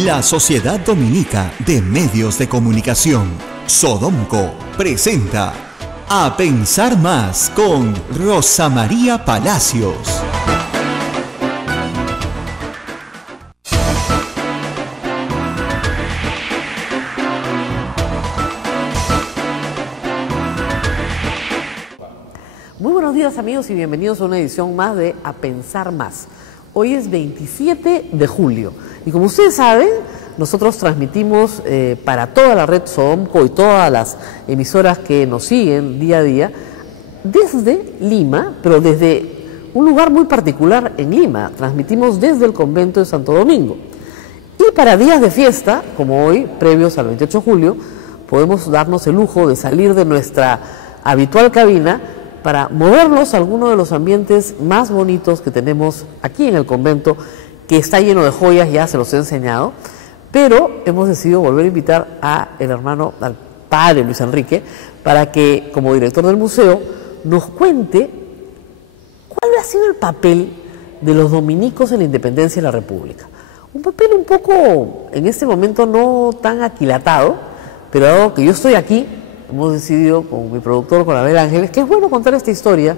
La Sociedad Dominica de Medios de Comunicación, Sodomco, presenta A Pensar Más con Rosa María Palacios. Muy buenos días, amigos, y bienvenidos a una edición más de A Pensar Más. Hoy es 27 de julio y como ustedes saben, nosotros transmitimos para toda la red Sodomco y todas las emisoras que nos siguen día a día desde Lima, pero desde un lugar muy particular en Lima. Transmitimos desde el convento de Santo Domingo. Y para días de fiesta, como hoy, previos al 28 de julio, podemos darnos el lujo de salir de nuestra habitual cabina para movernos a alguno de los ambientes más bonitos que tenemos aquí en el convento, que está lleno de joyas, ya se los he enseñado, pero hemos decidido volver a invitar al padre Luis Enrique, para que, como director del museo, nos cuente cuál ha sido el papel de los dominicos en la independencia de la República. Un papel un poco, en este momento, no tan aquilatado, pero dado que yo estoy aquí, hemos decidido con mi productor, con Abel Ángeles, que es bueno contar esta historia,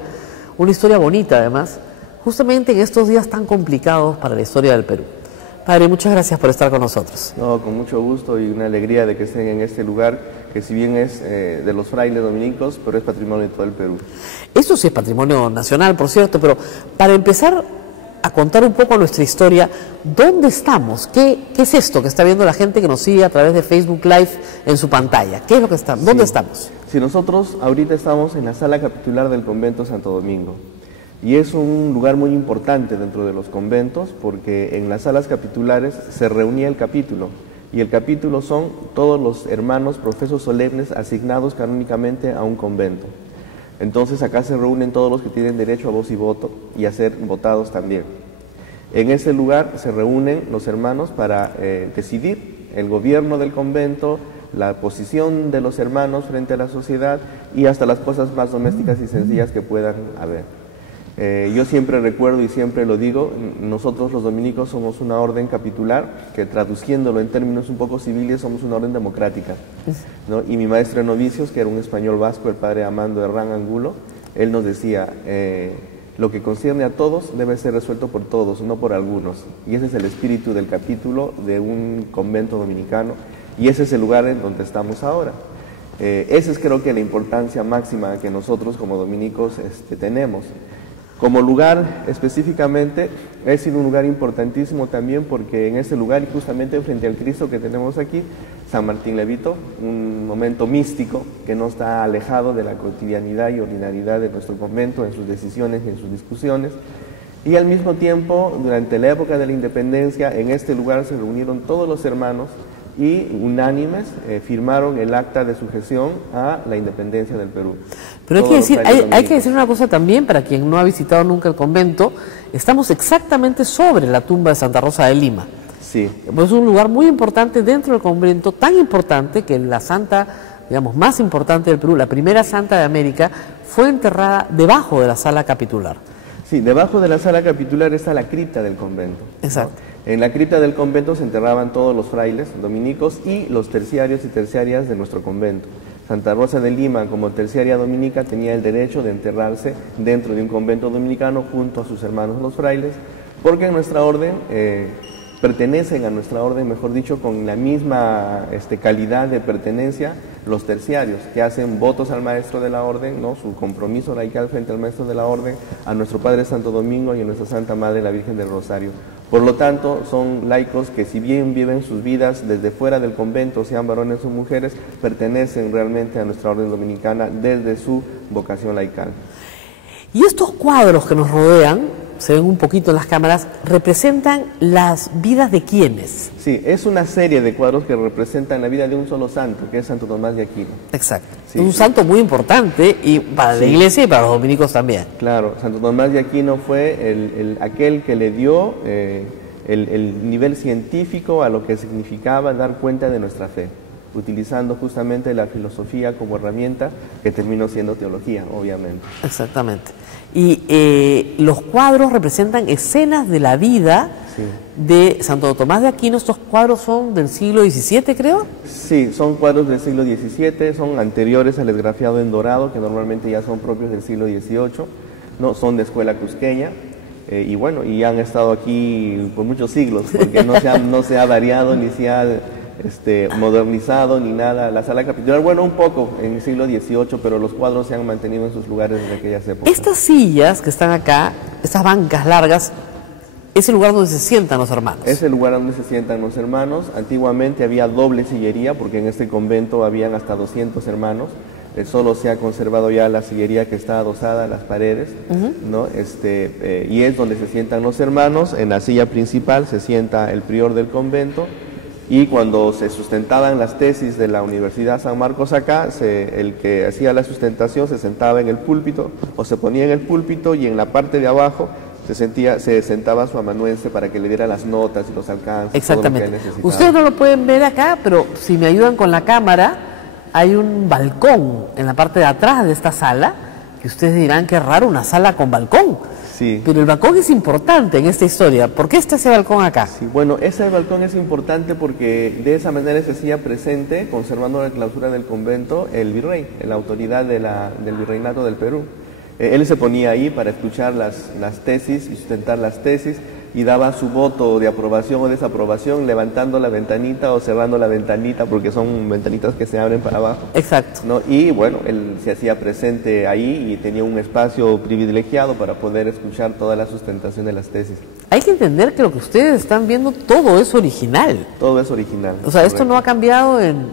una historia bonita además, justamente en estos días tan complicados para la historia del Perú. Padre, muchas gracias por estar con nosotros. No, con mucho gusto y una alegría de que estén en este lugar, que si bien es de los frailes dominicos, pero es patrimonio de todo el Perú. Esto sí es patrimonio nacional, por cierto, pero para empezar a contar un poco nuestra historia, ¿dónde estamos? ¿Qué es esto que está viendo la gente que nos sigue a través de Facebook Live en su pantalla? ¿Qué es lo que está? ¿Dónde estamos? Sí, nosotros ahorita estamos en la sala capitular del convento Santo Domingo. Y es un lugar muy importante dentro de los conventos porque en las salas capitulares se reunía el capítulo. Y el capítulo son todos los hermanos profesos solemnes asignados canónicamente a un convento. Entonces acá se reúnen todos los que tienen derecho a voz y voto y a ser votados también. En ese lugar se reúnen los hermanos para decidir el gobierno del convento, la posición de los hermanos frente a la sociedad y hasta las cosas más domésticas y sencillas que puedan haber. Yo siempre recuerdo y siempre lo digo, nosotros los dominicos somos una orden capitular que, traduciéndolo en términos un poco civiles, somos una orden democrática, ¿no? Y mi maestro de novicios, que era un español vasco, el padre Amando Herrán Angulo, él nos decía, lo que concierne a todos debe ser resuelto por todos, no por algunos. Y ese es el espíritu del capítulo de un convento dominicano y ese es el lugar en donde estamos ahora. Esa es, creo que, la importancia máxima que nosotros como dominicos tenemos. Como lugar específicamente, ha sido un lugar importantísimo también porque en ese lugar y justamente frente al Cristo que tenemos aquí, San Martín Levito, un momento místico que no está alejado de la cotidianidad y ordinariedad de nuestro convento en sus decisiones y en sus discusiones. Y al mismo tiempo, durante la época de la independencia, en este lugar se reunieron todos los hermanos y unánimes firmaron el acta de sujeción a la independencia del Perú. Pero hay que decir una cosa también, para quien no ha visitado nunca el convento, estamos exactamente sobre la tumba de Santa Rosa de Lima. Sí. Es un lugar muy importante dentro del convento, tan importante que la santa, digamos, más importante del Perú, la primera santa de América, fue enterrada debajo de la sala capitular. Sí, debajo de la sala capitular está la cripta del convento. Exacto. ¿No? En la cripta del convento se enterraban todos los frailes dominicos y los terciarios y terciarias de nuestro convento. Santa Rosa de Lima, como terciaria dominica, tenía el derecho de enterrarse dentro de un convento dominicano junto a sus hermanos los frailes, porque en nuestra orden, pertenecen a nuestra orden, mejor dicho, con la misma calidad de pertenencia, los terciarios, que hacen votos al maestro de la orden, ¿no? Su compromiso laical frente al maestro de la orden, a nuestro Padre Santo Domingo y a nuestra Santa Madre, la Virgen del Rosario. Por lo tanto, son laicos que, si bien viven sus vidas desde fuera del convento, sean varones o mujeres, pertenecen realmente a nuestra orden dominicana desde su vocación laical. Y estos cuadros que nos rodean, se ven un poquito en las cámaras, representan las vidas de quiénes. Sí, es una serie de cuadros que representan la vida de un solo santo, que es Santo Tomás de Aquino. Exacto. Sí, un santo muy importante y para la iglesia y para los dominicos también. Claro, Santo Tomás de Aquino fue aquel que le dio el nivel científico a lo que significaba dar cuenta de nuestra fe. utilizando justamente la filosofía como herramienta que terminó siendo teología, obviamente. Exactamente. Y los cuadros representan escenas de la vida de Santo Tomás de Aquino. Estos cuadros son del siglo XVII, creo. Sí, son cuadros del siglo XVII, son anteriores al esgrafiado en dorado, que normalmente ya son propios del siglo XVIII, ¿no? Son de escuela cusqueña. Y bueno, y han estado aquí por muchos siglos, porque no se ha variado ni se ha modernizado ni nada. La sala capitular, bueno, un poco en el siglo XVIII, pero los cuadros se han mantenido en sus lugares desde aquellas épocas. Estas sillas que están acá, estas bancas largas, es el lugar donde se sientan los hermanos. Es el lugar donde se sientan los hermanos. Antiguamente había doble sillería, porque en este convento habían hasta 200 hermanos. Solo se ha conservado ya la sillería que está adosada a las paredes, ¿no? Y es donde se sientan los hermanos. En la silla principal se sienta el prior del convento, y cuando se sustentaban las tesis de la Universidad San Marcos acá, el que hacía la sustentación se sentaba en el púlpito, o se ponía en el púlpito, y en la parte de abajo se sentaba su amanuense para que le diera las notas y los alcances. Exactamente. Todo lo que él necesitaba. Ustedes no lo pueden ver acá, pero si me ayudan con la cámara, hay un balcón en la parte de atrás de esta sala, que ustedes dirán que raro una sala con balcón. Sí. Pero el balcón es importante en esta historia. ¿Por qué está ese balcón acá? Sí, bueno, ese balcón es importante porque de esa manera se hacía presente, conservando la clausura del convento, el virrey, la autoridad del virreinato del Perú. Él se ponía ahí para escuchar las tesis y sustentar las tesis, y daba su voto de aprobación o desaprobación levantando la ventanita o cerrando la ventanita, porque son ventanitas que se abren para abajo. Exacto. ¿No? Y bueno, él se hacía presente ahí y tenía un espacio privilegiado para poder escuchar toda la sustentación de las tesis. Hay que entender que lo que ustedes están viendo, todo es original. Todo es original. O sea, esto no ha cambiado en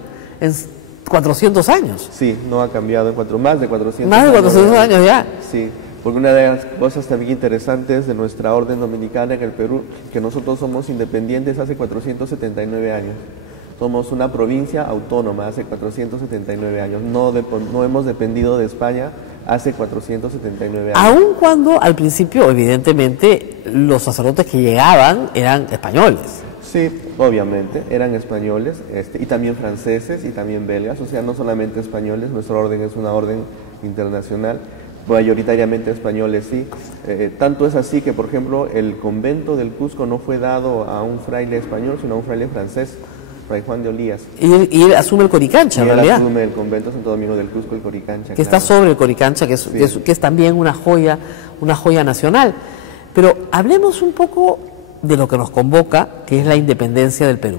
400 años. Sí, no ha cambiado en más de 400 años. Más de 400 años ya. Sí. Porque una de las cosas también interesantes de nuestra orden dominicana en el Perú, que nosotros somos independientes hace 479 años. Somos una provincia autónoma hace 479 años. No hemos dependido de España hace 479 años. Aun cuando al principio, evidentemente, los sacerdotes que llegaban eran españoles. Sí, obviamente, eran españoles, y también franceses y también belgas, o sea, no solamente españoles. Nuestra orden es una orden internacional. Mayoritariamente españoles, sí. Tanto es así que, por ejemplo, el convento del Cusco no fue dado a un fraile español, sino a un fraile francés, Fray Juan de Olías. Y él asume el Coricancha, en realidad. Él asume el convento Santo Domingo del Cusco, el Coricancha. Que está sobre el Coricancha, que es también una joya nacional. Pero hablemos un poco de lo que nos convoca, que es la independencia del Perú.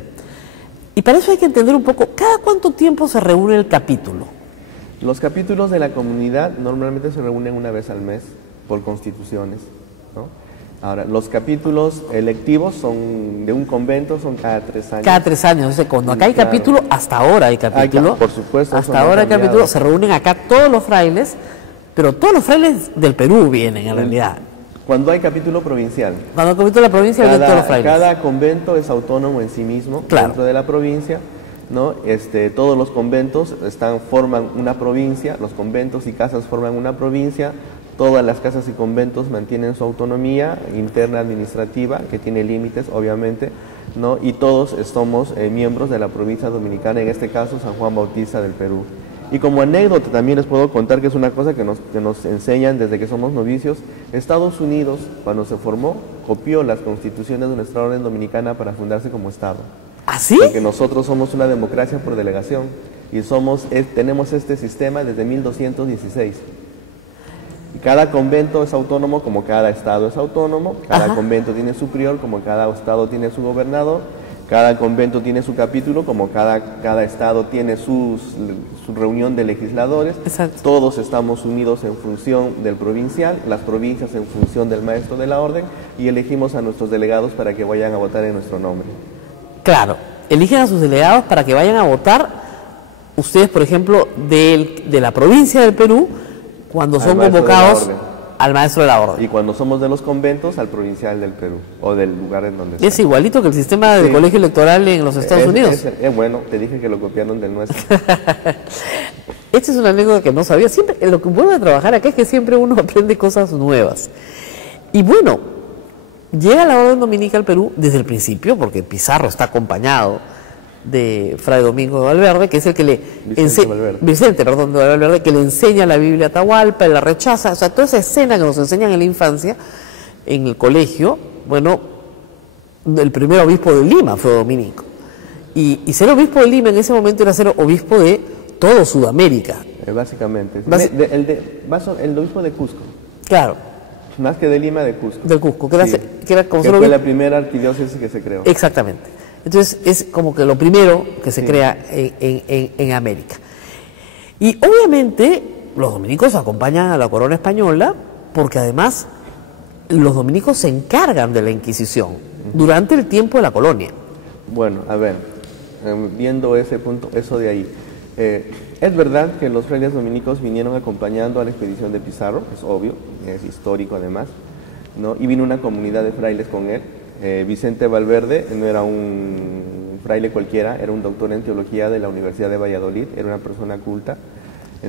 Y para eso hay que entender un poco, ¿cada cuánto tiempo se reúne el capítulo? Los capítulos de la comunidad normalmente se reúnen una vez al mes por constituciones, ¿no? Ahora, los capítulos electivos son de un convento, son cada 3 años. Cada 3 años, o sea, cuando acá hay capítulo, hasta ahora hay capítulo. Por supuesto. Hasta ahora hay capítulo, se reúnen acá todos los frailes, pero todos los frailes del Perú vienen en realidad. Cuando hay capítulo provincial. Cuando hay capítulo de la provincia vienen todos los frailes. Cada convento es autónomo en sí mismo, claro, dentro de la provincia, ¿no? Todos los conventos forman una provincia, los conventos y casas forman una provincia. Todas las casas y conventos mantienen su autonomía interna administrativa, que tiene límites, obviamente, ¿no? Y todos somos miembros de la provincia dominicana, en este caso San Juan Bautista del Perú. Y como anécdota también les puedo contar que es una cosa que nos enseñan desde que somos novicios. Estados Unidos, cuando se formó, copió las constituciones de nuestra orden dominicana para fundarse como Estado. ¿Ah, sí? Porque nosotros somos una democracia por delegación y tenemos este sistema desde 1216. Y cada convento es autónomo como cada estado es autónomo, cada convento tiene su prior como cada estado tiene su gobernador, cada convento tiene su capítulo como cada estado tiene su reunión de legisladores. Exacto. Todos estamos unidos en función del provincial, las provincias en función del maestro de la orden, y elegimos a nuestros delegados para que vayan a votar en nuestro nombre. Claro, eligen a sus delegados para que vayan a votar. Ustedes, por ejemplo, de la provincia del Perú, cuando son convocados al maestro de la orden. Y cuando somos de los conventos, al provincial del Perú, o del lugar en donde está. Es igualito que el sistema del colegio electoral en los Estados Unidos. Bueno, te dije que lo copiaron del nuestro. Esta es una anécdota que no sabía. Siempre, lo que bueno de trabajar acá es que siempre uno aprende cosas nuevas. Y bueno, llega la orden dominica al Perú desde el principio, porque Pizarro está acompañado de Fray Domingo de Valverde, que es el que le Vicente de Valverde, que le enseña la Biblia a Atahualpa, la rechaza, o sea, toda esa escena que nos enseñan en la infancia, en el colegio. Bueno, el primer obispo de Lima fue dominico. Y ser obispo de Lima en ese momento era ser obispo de todo Sudamérica. Básicamente. El obispo de Cusco. Claro. Más que de Lima, de Cusco. Del Cusco, sí. que era como que fue la primera arquidiócesis que se creó. Exactamente. Entonces es como que lo primero que se crea en América. Y obviamente los dominicos acompañan a la corona española porque además los dominicos se encargan de la Inquisición durante el tiempo de la colonia. Bueno, a ver, viendo ese punto, eso de ahí. Es verdad que los frailes dominicos vinieron acompañando a la expedición de Pizarro, es obvio, es histórico además, ¿no? Y vino una comunidad de frailes con él. Vicente Valverde no era un fraile cualquiera, era un doctor en teología de la Universidad de Valladolid, era una persona culta,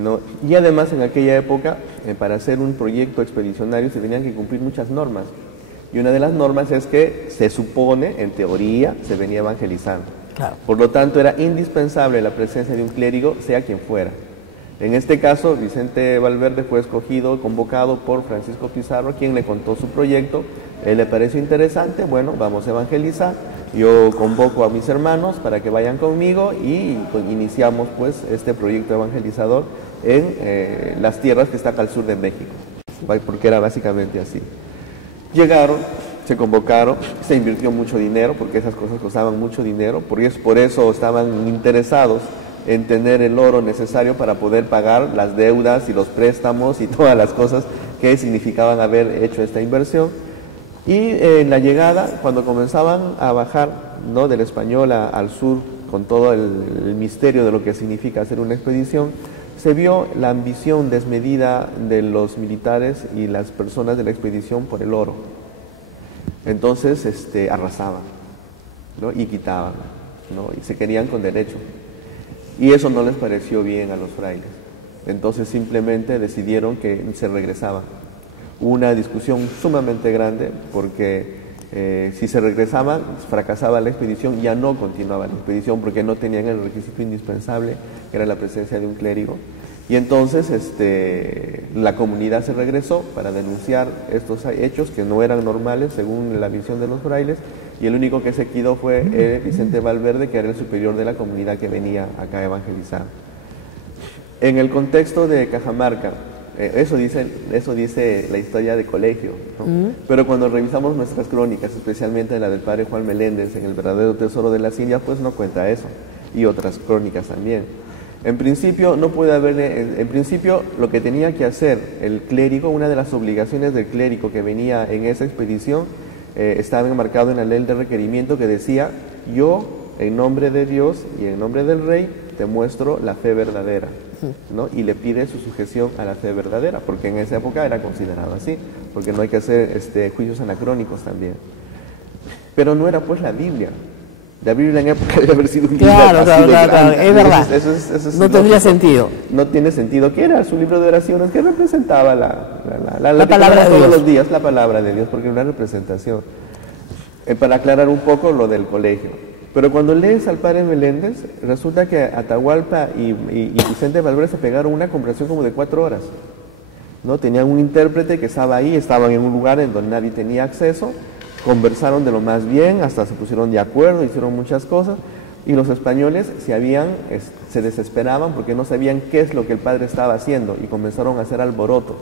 ¿no? Y además en aquella época, para hacer un proyecto expedicionario se tenían que cumplir muchas normas. Y una de las normas es que se supone, en teoría, se venía evangelizando. Claro. Por lo tanto, era indispensable la presencia de un clérigo, sea quien fuera. En este caso, Vicente Valverde fue escogido, convocado por Francisco Pizarro, quien le contó su proyecto. Él le pareció interesante, bueno, vamos a evangelizar. Yo convoco a mis hermanos para que vayan conmigo y iniciamos pues este proyecto evangelizador en las tierras que están al sur de México, porque era básicamente así. Llegaron, se convocaron, se invirtió mucho dinero, porque esas cosas costaban mucho dinero, por eso estaban interesados en tener el oro necesario para poder pagar las deudas y los préstamos y todas las cosas que significaban haber hecho esta inversión. Y en la llegada, cuando comenzaban a bajar, ¿no?, del Español al sur, con todo el misterio de lo que significa hacer una expedición, se vio la ambición desmedida de los militares y las personas de la expedición por el oro. Entonces arrasaban, ¿no?, y quitaban, ¿no?, y se querían con derecho. Y eso no les pareció bien a los frailes. Entonces simplemente decidieron que se regresaban. Hubo una discusión sumamente grande porque si se regresaban, fracasaba la expedición, ya no continuaba la expedición porque no tenían el requisito indispensable, que era la presencia de un clérigo. Y entonces la comunidad se regresó para denunciar estos hechos que no eran normales según la visión de los frailes, y el único que se quedó fue Vicente Valverde, que era el superior de la comunidad que venía acá a evangelizar. En el contexto de Cajamarca, eso dice la historia de colegio, ¿no? Pero cuando revisamos nuestras crónicas, especialmente la del padre Juan Meléndez en El verdadero tesoro de las Indias, pues no cuenta eso, y otras crónicas también. En principio no puede haber, en principio lo que tenía que hacer el clérigo, una de las obligaciones del clérigo que venía en esa expedición, estaba enmarcado en la ley de requerimiento que decía: yo en nombre de Dios y en nombre del rey te muestro la fe verdadera, ¿no? Y le pide su sujeción a la fe verdadera, porque en esa época era considerado así, porque no hay que hacer juicios anacrónicos también. Pero no era pues la Biblia. La Biblia en época debe haber sido un libro claro, es verdad. Eso no tendría sentido. No tiene sentido. ¿Qué era su libro de oraciones? ¿Qué representaba la palabra de todos Dios? Los días, la palabra de Dios, porque era una representación. Para aclarar un poco lo del colegio. Pero cuando lees al padre Meléndez, resulta que Atahualpa y Vicente Valverde se pegaron una conversación como de 4 horas, ¿no? Tenían un intérprete que estaba ahí, estaban en un lugar en donde nadie tenía acceso, conversaron de lo más bien, hasta se pusieron de acuerdo, hicieron muchas cosas, y los españoles se desesperaban porque no sabían qué es lo que el padre estaba haciendo, y comenzaron a hacer alboroto.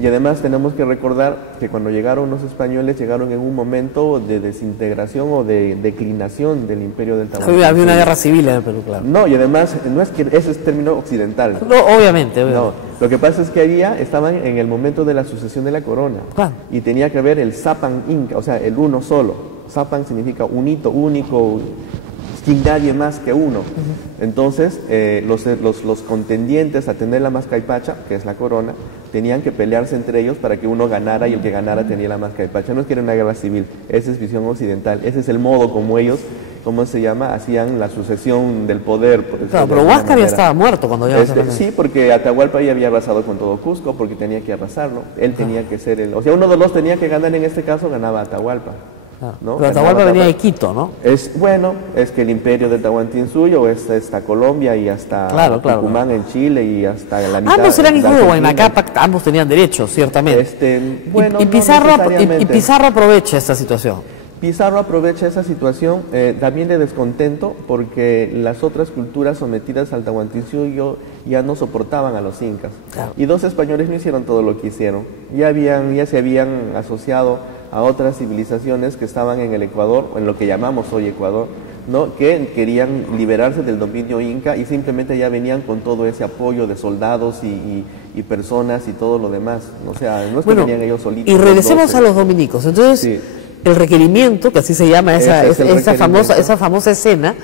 Y además tenemos que recordar que cuando llegaron los españoles, llegaron en un momento de desintegración o de declinación del imperio del Tamaulipas. Había una guerra civil en el Perú, claro. No, y además, no es que ese es término occidental. No, obviamente. No, lo que pasa es que estaban en el momento de la sucesión de la corona. Ah. Y tenía que haber el Sapan Inca, o sea, el uno solo. Sapan significa un hito único, sin nadie más que uno. Entonces, los contendientes a tener la mascaipacha, que es la corona, tenían que pelearse entre ellos para que uno ganara, y el que ganara tenía la mascaipacha. No es que era una guerra civil, esa es visión occidental, ese es el modo como ellos, ¿cómo se llama?, hacían la sucesión del poder. Claro, pero Huáscar ya estaba muerto cuando ya sí, porque Atahualpa ya había arrasado con todo Cusco, porque tenía que arrasarlo, él tenía que ser o sea, uno de los tenía que ganar, en este caso ganaba Atahualpa. Claro. ¿no? Pero Atahualpa venía de Quito, ¿no? Es que el imperio de Tahuantinsuyo es hasta Colombia y hasta Tucumán en Chile y hasta la mitad. Ambos eran hijos de Huayna Cápac, ambos tenían derechos, ciertamente. Bueno, y Pizarro aprovecha esta situación. Pizarro aprovecha esa situación también de descontento porque las otras culturas sometidas al Tahuantinsuyo ya no soportaban a los incas. Claro. Y dos españoles no hicieron todo lo que hicieron. Ya se habían asociado a otras civilizaciones que estaban en el Ecuador, o en lo que llamamos hoy Ecuador, ¿no? Que querían liberarse del dominio inca y simplemente ya venían con todo ese apoyo de soldados y personas y todo lo demás. O sea, no es que venían ellos solitos. Y regresemos a los dominicos. Entonces, sí, el requerimiento, que así se llama esa famosa escena,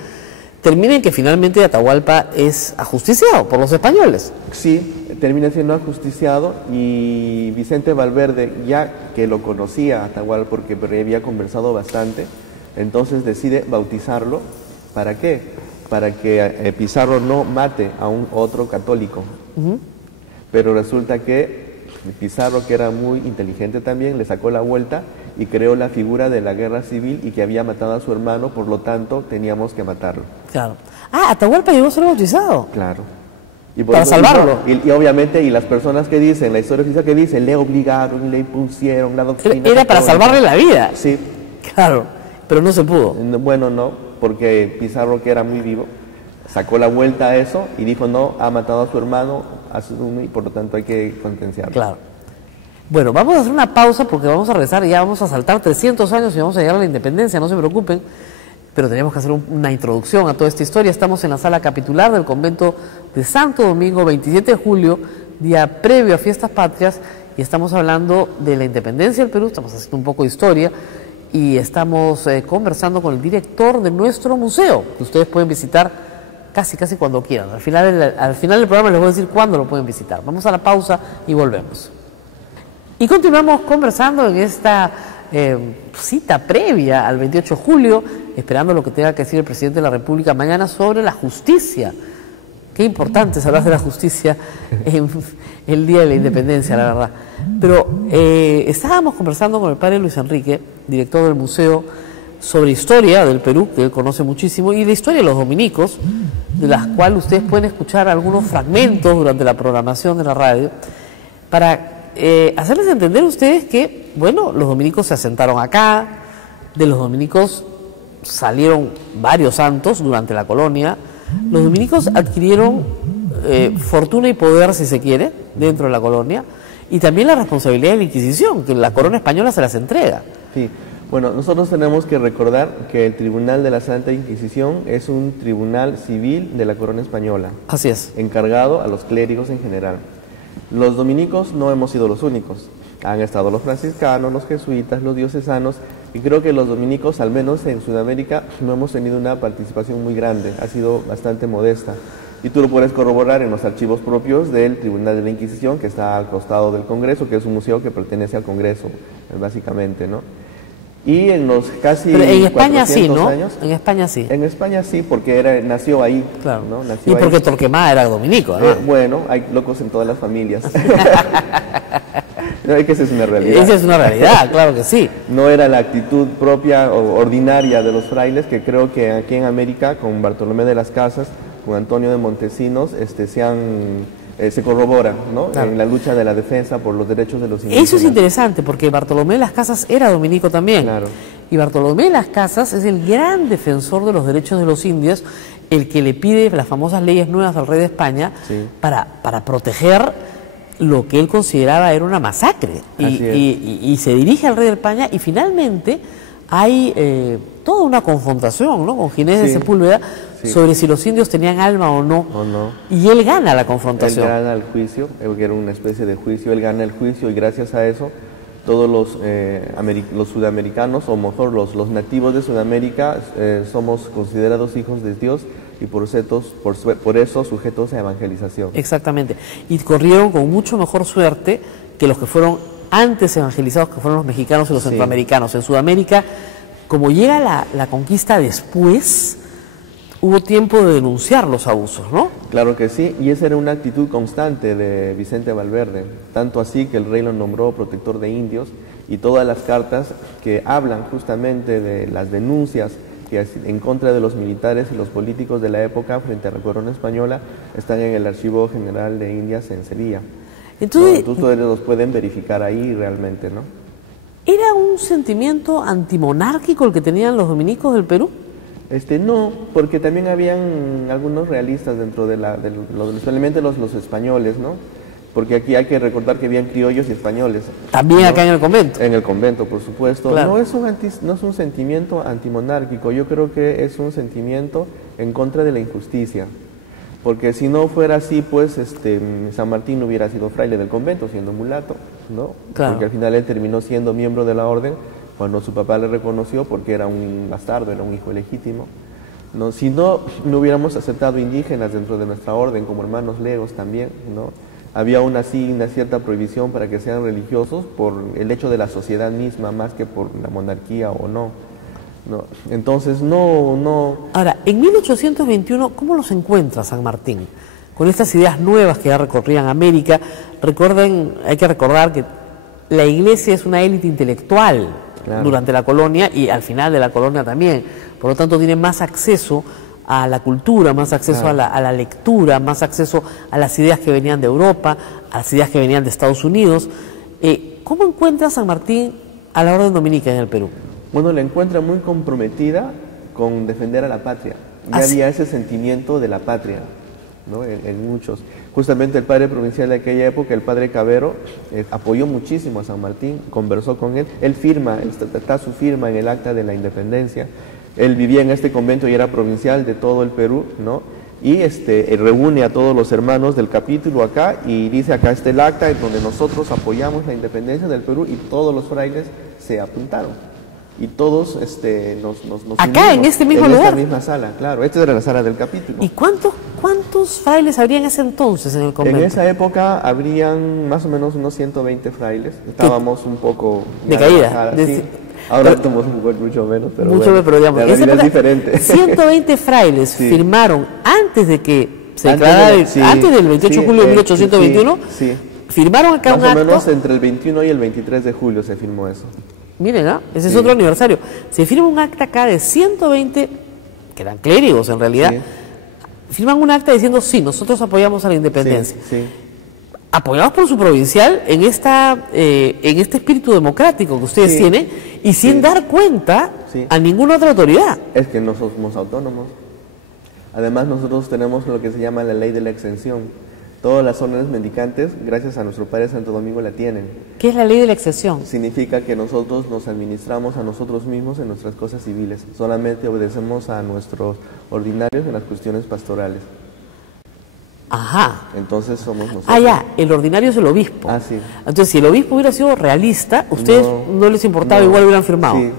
termina en que finalmente Atahualpa es ajusticiado por los españoles. Sí, termina siendo ajusticiado y Vicente Valverde, ya que lo conocía a Atahualpa porque había conversado bastante, entonces decide bautizarlo. ¿Para qué? Para que Pizarro no mate a un otro católico. Pero resulta que Pizarro, que era muy inteligente también, le sacó la vuelta y creó la figura de la guerra civil y que había matado a su hermano, por lo tanto teníamos que matarlo. Claro. Atahualpa llegó a ser bautizado. Claro. Para salvarlo. Y obviamente, y las personas que dicen, la historia oficial que dice, le obligaron, le impusieron la doctrina. Era para salvarle la vida. Sí. Claro, pero no se pudo. Bueno, no, porque Pizarro, que era muy vivo, sacó la vuelta a eso y dijo, no, ha matado a su hermano, y por lo tanto hay que sentenciarlo. Claro. Bueno, vamos a hacer una pausa porque vamos a regresar y ya vamos a saltar 300 años y vamos a llegar a la independencia, no se preocupen, pero tenemos que hacer una introducción a toda esta historia. Estamos en la sala capitular del convento de Santo Domingo, 27 de julio, día previo a Fiestas Patrias, y estamos hablando de la independencia del Perú, estamos haciendo un poco de historia y estamos conversando con el director de nuestro museo, que ustedes pueden visitar casi cuando quieran. Al final del programa les voy a decir cuándo lo pueden visitar. Vamos a la pausa y volvemos. Y continuamos conversando en esta cita previa al 28 de julio, esperando lo que tenga que decir el presidente de la República mañana sobre la justicia. Qué importante es hablar de la justicia en el Día de la Independencia, la verdad. Pero estábamos conversando con el padre Luis Enrique, director del museo, sobre historia del Perú, que él conoce muchísimo, y la historia de los dominicos, de las cuales ustedes pueden escuchar algunos fragmentos durante la programación de la radio, para hacerles entender a ustedes que, bueno, los dominicos se asentaron acá, de los dominicos salieron varios santos durante la colonia, los dominicos adquirieron fortuna y poder, si se quiere, dentro de la colonia, y también la responsabilidad de la Inquisición, que la corona española se las entrega. Sí, bueno, nosotros tenemos que recordar que el Tribunal de la Santa Inquisición es un tribunal civil de la corona española. Así es. Encargado a los clérigos en general. Los dominicos no hemos sido los únicos. Han estado los franciscanos, los jesuitas, los diocesanos, y creo que los dominicos, al menos en Sudamérica, no hemos tenido una participación muy grande, ha sido bastante modesta. Y tú lo puedes corroborar en los archivos propios del Tribunal de la Inquisición, que está al costado del Congreso, que es un museo que pertenece al Congreso, básicamente, ¿no? Y en los casi Pero en España sí, ¿no? años, en España sí. En España sí, porque nació ahí. Claro. ¿no? Nació y porque ahí. Torquemada era dominico, ¿no? Bueno, hay locos en todas las familias. No, es que esa es una realidad. Esa es una realidad, claro que sí. No era la actitud propia o ordinaria de los frailes, que creo que aquí en América, con Bartolomé de las Casas, con Antonio de Montesinos, se corrobora, ¿no? Claro. En la lucha de la defensa por los derechos de los indígenas. Eso es interesante, porque Bartolomé de las Casas era dominico también. Claro. Y Bartolomé de las Casas es el gran defensor de los derechos de los indios, el que le pide las famosas leyes nuevas al rey de España, sí, para proteger lo que él consideraba era una masacre. Y se dirige al rey de España y finalmente hay toda una confrontación, ¿no?, con Ginés de Sepúlveda, sobre si los indios tenían alma o no. Y él gana la confrontación. Él gana el juicio, que era una especie de juicio, él gana el juicio y gracias a eso todos los sudamericanos, o mejor los nativos de Sudamérica, somos considerados hijos de Dios y por eso sujetos a evangelización. Exactamente. Y corrieron con mucho mejor suerte que los que fueron antes evangelizados, que fueron los mexicanos y los centroamericanos. En Sudamérica, como llega la conquista después, hubo tiempo de denunciar los abusos, ¿no? Claro que sí, y esa era una actitud constante de Vicente Valverde, tanto así que el rey lo nombró protector de indios, y todas las cartas que hablan justamente de las denuncias en contra de los militares y los políticos de la época frente a la corona española están en el Archivo General de Indias en Sevilla. Entonces, ¿no? Ustedes los pueden verificar ahí realmente, ¿no? ¿¿Era un sentimiento antimonárquico el que tenían los dominicos del Perú? No, porque también habían algunos realistas dentro especialmente los españoles, ¿no? Porque aquí hay que recordar que habían criollos y españoles. También, ¿no? Acá en el convento. En el convento, por supuesto. Claro. No es un sentimiento antimonárquico, yo creo que es un sentimiento en contra de la injusticia. Porque si no fuera así, pues San Martín no hubiera sido fraile del convento, siendo mulato, ¿no? Claro. Porque al final él terminó siendo miembro de la orden cuando su papá le reconoció porque era un bastardo, era un hijo ilegítimo. ¿No? Si no hubiéramos aceptado indígenas dentro de nuestra orden como hermanos legos también, ¿no? Había una cierta prohibición para que sean religiosos por el hecho de la sociedad misma más que por la monarquía o no. ¿No? Entonces no... Ahora, en 1821, ¿cómo los encuentra San Martín? Con estas ideas nuevas que ya recorrían América. Hay que recordar que la iglesia es una élite intelectual, claro, durante la colonia y al final de la colonia también. Por lo tanto, tiene más acceso a la cultura, más acceso, claro, a la lectura, más acceso a las ideas que venían de Europa, a las ideas que venían de Estados Unidos. ¿Cómo encuentra San Martín a la orden dominica en el Perú? Bueno, la encuentra muy comprometida con defender a la patria. Ya había ese sentimiento de la patria, ¿no? En muchos. Justamente el padre provincial de aquella época, el padre Cabero, apoyó muchísimo a San Martín, conversó con él. Él firma, está su firma en el acta de la independencia. Él vivía en este convento y era provincial de todo el Perú, ¿no? Y reúne a todos los hermanos del capítulo acá y dice: acá está el acta en donde nosotros apoyamos la independencia del Perú, y todos los frailes se apuntaron. Y todos nos acá, unimos, en este mismo lugar. En esta misma sala, claro. Esta era la sala del capítulo. ¿Y cuántos frailes habría en ese entonces en el convento? En esa época habrían más o menos unos 120 frailes. Estábamos un poco... de caída. Sí. Ahora estamos mucho menos, pero digamos, la realidad es diferente. 120 frailes sí, firmaron antes de que se declarara, antes del 28 de julio de 1821, firmaron acá un acto. Más o menos entre el 21 y el 23 de julio se firmó eso. Miren, ¿no? Ese es otro aniversario. Se firma un acta acá de 120, que eran clérigos en realidad, firman un acta diciendo: sí, nosotros apoyamos a la independencia. Apoyados por su provincial en este espíritu democrático que ustedes tienen, y sin dar cuenta a ninguna otra autoridad. Es que no somos autónomos. Además, nosotros tenemos lo que se llama la ley de la exención. Todas las órdenes mendicantes, gracias a nuestro Padre Santo Domingo, la tienen. ¿Qué es la ley de la exención? Significa que nosotros nos administramos a nosotros mismos en nuestras cosas civiles. Solamente obedecemos a nuestros ordinarios en las cuestiones pastorales. Ajá. Entonces somos nosotros. Ah, ya, el ordinario es el obispo. Ah, sí. Entonces, si el obispo hubiera sido realista, ustedes no les importaba, igual hubieran firmado. Sí.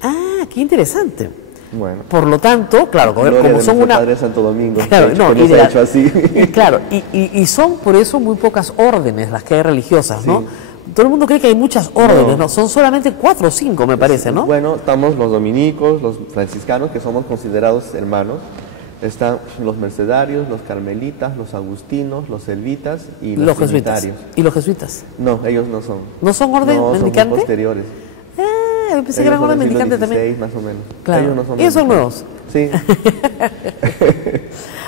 Ah, qué interesante. Bueno. Por lo tanto, claro, como son una... Padre Santo Domingo, claro, se ha hecho así. Claro, y son por eso muy pocas órdenes las que hay religiosas, ¿no? Todo el mundo cree que hay muchas órdenes, ¿no? Son solamente 4 o 5, me parece, ¿no? Bueno, estamos los dominicos, los franciscanos, que somos considerados hermanos. Están los mercedarios, los carmelitas, los agustinos, los selvitas y los trinitarios. ¿Y los jesuitas? No, ellos no son. ¿No son orden mendicante? Son posteriores. Ah, pensé que eran orden mendicante también. Más o menos. Claro. Ellos no son. Ellos son nuevos. Sí.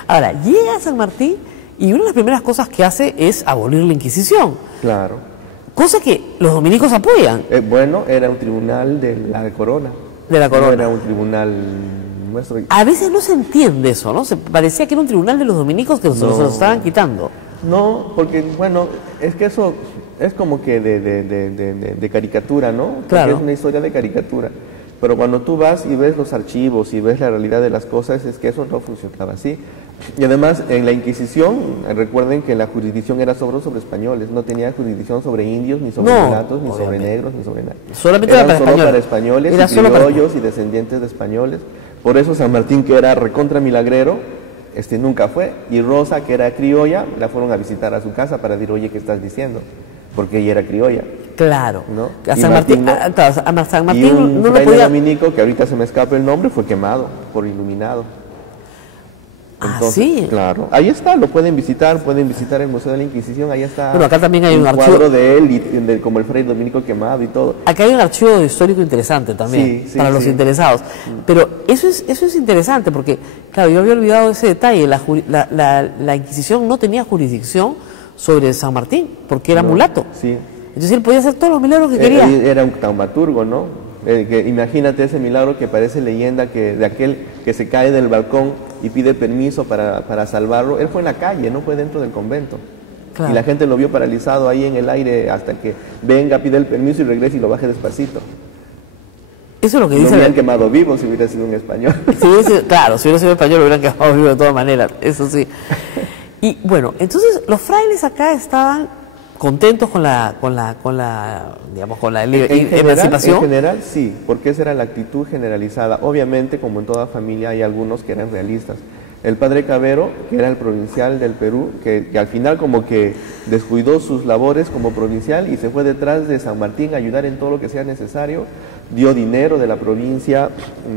Ahora, llega San Martín y una de las primeras cosas que hace es abolir la Inquisición. Claro. Cosa que los dominicos apoyan. Bueno, era un tribunal de la corona. De la corona. No era un tribunal nuestro. A veces no se entiende eso, ¿no? Se parecía que era un tribunal de los dominicos que se los estaban quitando. No, porque, bueno, es que eso es como que de caricatura, ¿no? Porque claro, es una historia de caricatura. Pero cuando tú vas y ves los archivos y ves la realidad de las cosas, es que eso no funcionaba así. Y además, en la Inquisición, recuerden que la jurisdicción era sobre españoles, no tenía jurisdicción sobre indios, ni sobre mulatos, ni sobre negros, ni sobre nada. Solamente era solo para españoles, era y criollos y descendientes de españoles. Por eso San Martín, que era recontra milagrero, nunca fue. Y Rosa, que era criolla, la fueron a visitar a su casa para decir: oye, ¿qué estás diciendo? Porque ella era criolla. Claro. ¿No? A San Martín, a San Martín y un no fraile podía... dominico, que ahorita se me escapa el nombre, fue quemado por iluminado. Entonces, sí. claro, ahí está, lo pueden visitar el Museo de la Inquisición, ahí está. Bueno, acá también hay un archivo cuadro de él, y como el Fray Dominico quemado y todo. Acá hay un archivo histórico interesante también, para los interesados. Pero eso es interesante porque, claro, yo había olvidado ese detalle. La Inquisición no tenía jurisdicción sobre San Martín, porque era mulato. Sí. Entonces él podía hacer todos los milagros que quería. Era un taumaturgo, ¿no? Imagínate ese milagro que parece leyenda, que de aquel que se cae del balcón y pide permiso para salvarlo. Él fue en la calle, no fue dentro del convento. Claro. Y la gente lo vio paralizado ahí en el aire hasta que venga, pide el permiso y regrese y lo baje despacito. Eso es lo que dice. Lo hubieran quemado vivo si hubiera sido un español. Claro, si hubiera sido español lo hubieran quemado vivo de todas maneras, eso sí. Y bueno, entonces los frailes acá estaban contentos con la emancipación. En general sí, porque esa era la actitud generalizada. Obviamente, como en toda familia, hay algunos que eran realistas. El padre Cavero, que era el provincial del Perú, que al final como que descuidó sus labores como provincial y se fue detrás de San Martín a ayudar en todo lo que sea necesario, dio dinero de la provincia,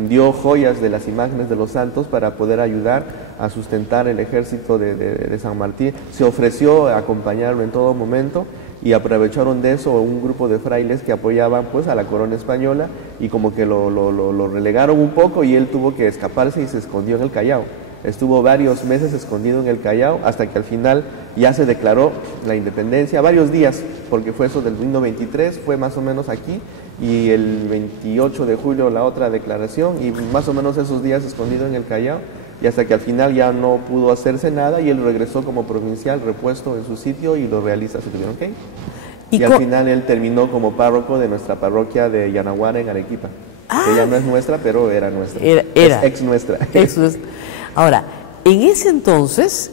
dio joyas de las imágenes de los santos para poder ayudar a sustentar el ejército de San Martín. Se ofreció a acompañarlo en todo momento y aprovecharon de eso un grupo de frailes que apoyaban pues a la corona española y como que lo relegaron un poco y él tuvo que escaparse y se escondió en el Callao. Estuvo varios meses escondido en el Callao hasta que al final ya se declaró la independencia, varios días, porque fue eso del 1923, fue más o menos aquí, y el 28 de julio la otra declaración, y más o menos esos días escondido en el Callao, y hasta que al final ya no pudo hacerse nada y él regresó como provincial, repuesto en su sitio, y los realistas se tuvieron que ir. Y al final él terminó como párroco de nuestra parroquia de Yanaguara en Arequipa, que ya no es nuestra, pero era nuestra. Era. Es ex nuestra. Ahora, en ese entonces,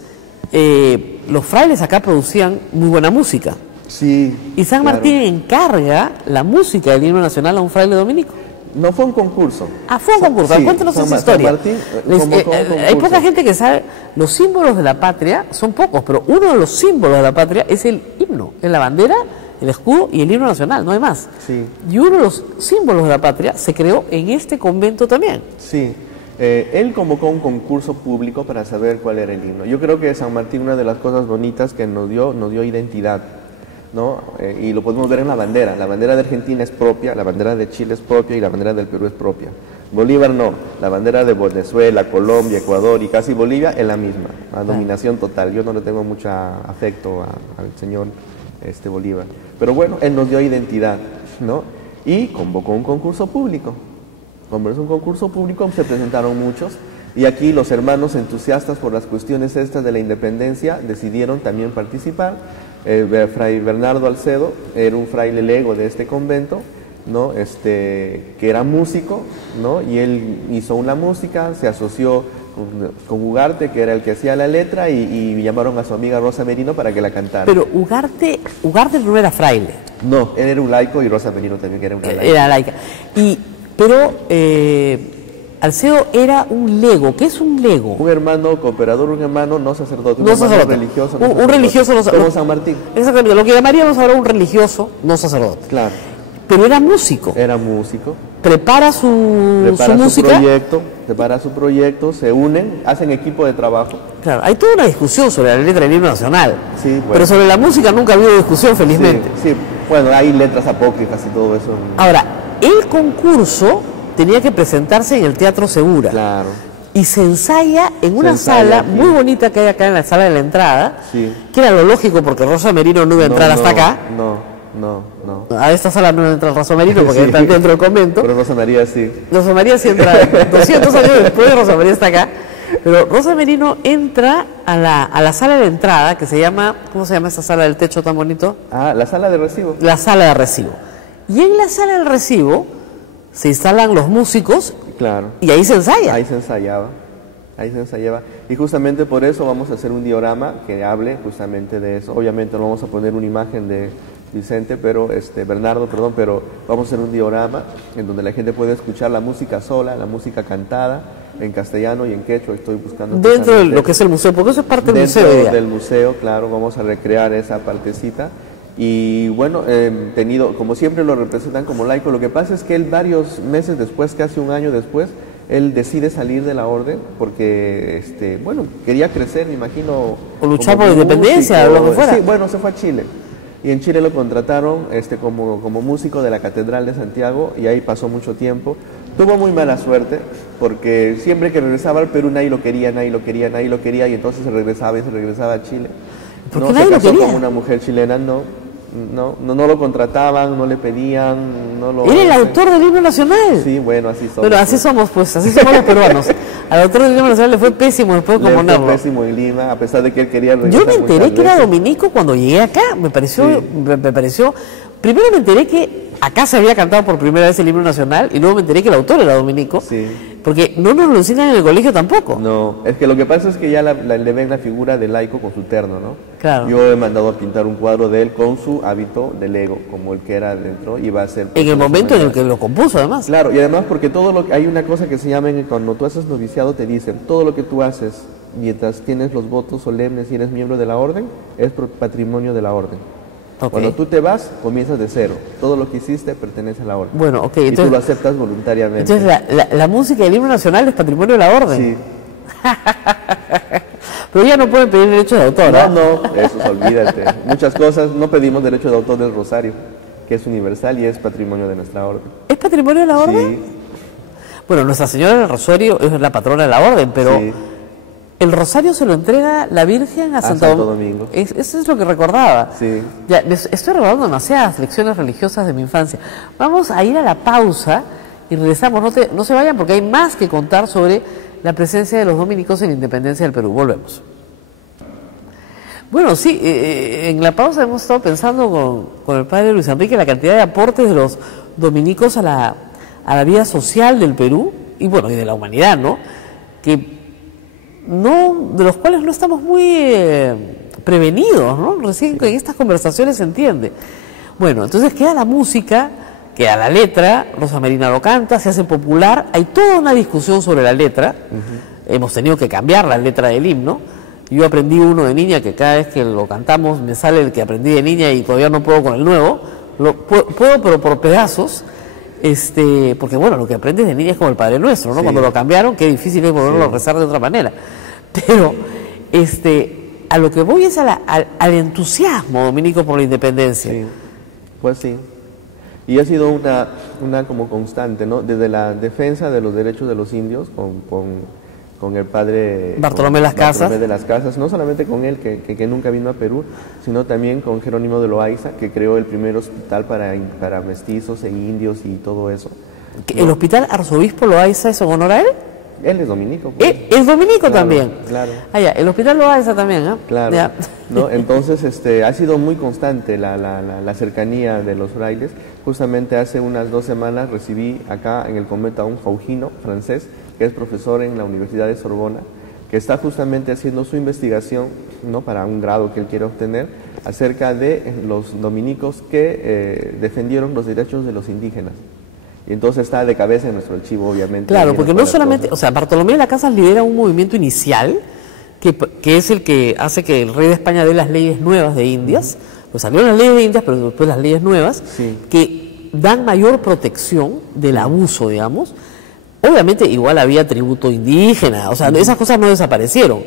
los frailes acá producían muy buena música. Sí. Y San Martín encarga la música del himno nacional a un fraile dominico. No fue un concurso. Fue un concurso. Cuéntanos esa historia. San Martín, hay poca gente que sabe, los símbolos de la patria son pocos, pero uno de los símbolos de la patria es el himno, es la bandera, el escudo y el himno nacional, no hay más. Sí. Y uno de los símbolos de la patria se creó en este convento también. Sí. Él convocó un concurso público para saber cuál era el himno. Yo creo que San Martín, una de las cosas bonitas que nos dio identidad, ¿no? Y lo podemos ver en la bandera. La bandera de Argentina es propia, la bandera de Chile es propia y la bandera del Perú es propia. Bolívar no, la bandera de Venezuela, Colombia, Ecuador y casi Bolivia es la misma, la dominación total. Yo no le tengo mucho afecto al señor Bolívar. Pero bueno, él nos dio identidad, ¿no? Y convocó un concurso público. Como es un concurso público, se presentaron muchos y aquí los hermanos entusiastas por las cuestiones estas de la independencia decidieron también participar. Fray Bernardo Alcedo era un fraile lego de este convento, ¿no? Que era músico, ¿no? Y él hizo una música, se asoció con Ugarte, que era el que hacía la letra, y llamaron a su amiga Rosa Merino para que la cantara. Pero Ugarte no era fraile. No, él era un laico y Rosa Merino también que era una laica. Era laica. Pero Alcedo era un lego. ¿Qué es un lego? Un hermano cooperador, un hermano no sacerdote, un hermano religioso. Un religioso no sacerdote. Como San Martín. Exactamente, lo que llamaríamos ahora un religioso no sacerdote. Claro. Pero era músico. Era músico. Prepara su música. Prepara su proyecto, se unen, hacen equipo de trabajo. Claro, hay toda una discusión sobre la letra del himno nacional. Sí, bueno. Pero sobre la música nunca ha habido discusión, felizmente. Sí, bueno, hay letras apócrifas y todo eso. Ahora, el concurso tenía que presentarse en el Teatro Segura. Claro. Y se ensaya en una sala muy bonita que hay acá en la sala de la entrada, que era lo lógico porque Rosa Merino no iba a entrar hasta acá. No. A esta sala no entra Rosa Merino porque está dentro del convento. Pero Rosa María sí. Rosa María sí entra, 200 años después Rosa María está acá. Pero Rosa Merino entra a la sala de entrada que se llama, ¿cómo se llama esa sala del techo tan bonito? La sala de recibo. La sala de recibo. Y en la sala del recibo se instalan los músicos. Claro. Y ahí se ensaya. Ahí se ensayaba. Y justamente por eso vamos a hacer un diorama que hable justamente de eso. Obviamente no vamos a poner una imagen de Vicente, pero Bernardo, pero vamos a hacer un diorama en donde la gente puede escuchar la música sola, la música cantada en castellano y en quechua. Estoy buscando dentro de lo que es el museo, porque eso es parte del museo. Dentro del museo, claro, vamos a recrear esa partecita. Y bueno, como siempre lo representan como laico. Lo que pasa es que él varios meses después, casi un año después, él decide salir de la orden porque, bueno, quería crecer, me imagino. O luchar por la como independencia, músico. o lo que fuera. Sí, bueno, se fue a Chile. Y en Chile lo contrataron como músico de la Catedral de Santiago y ahí pasó mucho tiempo. Tuvo muy mala suerte porque siempre que regresaba al Perú nadie lo quería, nadie lo quería, nadie lo quería y entonces se regresaba a Chile. ¿Por No qué se nadie lo casó quería? con una mujer chilena, no lo contrataban, no le pedían, no lo... Era el autor del himno nacional. Sí, bueno, así somos. Bueno, así somos, pues, así somos los peruanos. Al autor del himno nacional le fue pésimo después de Le fue componerlo. pésimo en Lima, a pesar de que él quería Yo regresar me enteré muchas que era veces. dominico cuando llegué acá. Me pareció, Sí. me pareció. Primero me enteré que acá se había cantado por primera vez el himno nacional y luego me enteré que el autor era dominico. Sí. Porque no nos lo enseñan en el colegio tampoco. No, es que lo que pasa es que ya le ven la figura del laico con su terno, ¿no? Claro. Yo he mandado a pintar un cuadro de él con su hábito de lego, como el que era dentro, y va a ser... En el momento en el que lo compuso, además. Claro, y además porque hay una cosa que se llama, cuando tú haces noviciado te dicen, todo lo que tú haces mientras tienes los votos solemnes y eres miembro de la orden, es patrimonio de la orden. Ok. Cuando tú te vas, comienzas de cero. Todo lo que hiciste pertenece a la orden. Bueno, ok. Y tú Entonces, lo aceptas voluntariamente. entonces la música del himno nacional es patrimonio de la orden. Sí. Pero ya no pueden pedir derechos de autor, ¿ah? No, eso olvídate. Muchas cosas, no pedimos derecho de autor del rosario, que es universal y es patrimonio de nuestra orden. ¿Es patrimonio de la orden? Sí, Bueno, Nuestra Señora del Rosario es la patrona de la orden, pero sí. el rosario se lo entrega la Virgen a Santo Domingo. Eso es lo que recordaba. Sí. Ya, estoy recordando demasiadas lecciones religiosas de mi infancia. Vamos a ir a la pausa y regresamos. No se vayan porque hay más que contar sobre la presencia de los dominicos en la independencia del Perú. Volvemos. Bueno, sí, en la pausa hemos estado pensando con el padre Luis Enrique la cantidad de aportes de los dominicos a la vida social del Perú y bueno, y de la humanidad, ¿no? Que de los cuales no estamos muy prevenidos, ¿no? Recién en estas conversaciones se entiende. Bueno, entonces queda la música, queda la letra, Rosa Marina lo canta, se hace popular, hay toda una discusión sobre la letra, hemos tenido que cambiar la letra del himno. Yo aprendí uno de niña que cada vez que lo cantamos me sale el que aprendí de niña y todavía no puedo con el nuevo, puedo pero por pedazos. Porque bueno, lo que aprendes de niña es como el Padre Nuestro, ¿no? Sí. Cuando lo cambiaron, qué difícil es volverlo a rezar de otra manera. Pero, a lo que voy es al entusiasmo dominico por la independencia. Sí, pues sí. Y ha sido una como constante, ¿no? Desde la defensa de los derechos de los indios con el padre Bartolomé Las Casas. Bartolomé de las Casas, no solamente con él, que nunca vino a Perú, sino también con Jerónimo de Loaiza, que creó el primer hospital para mestizos e indios y todo eso. ¿El hospital Arzobispo Loaiza es en honor a él? Él es dominico. Pues. ¿Es dominico Claro, también? claro. Ah, ya, el hospital Loaiza también, ¿ah? Claro, Ya. ¿no? Entonces ha sido muy constante la cercanía de los frailes. Justamente hace unas 2 semanas recibí acá en el convento a un faugino francés que es profesor en la Universidad de Sorbona, que está justamente haciendo su investigación, ¿no? Para un grado que él quiere obtener acerca de los dominicos que defendieron los derechos de los indígenas. Y entonces está de cabeza en nuestro archivo, obviamente. Claro, y porque en no las solamente, cosas. o sea, Bartolomé de las Casas lidera un movimiento inicial que es el que hace que el rey de España dé las leyes nuevas de Indias, pues salieron las leyes de Indias, pero después las leyes nuevas, Sí. que dan mayor protección del abuso, digamos. Obviamente igual había tributo indígena, o sea, esas cosas no desaparecieron,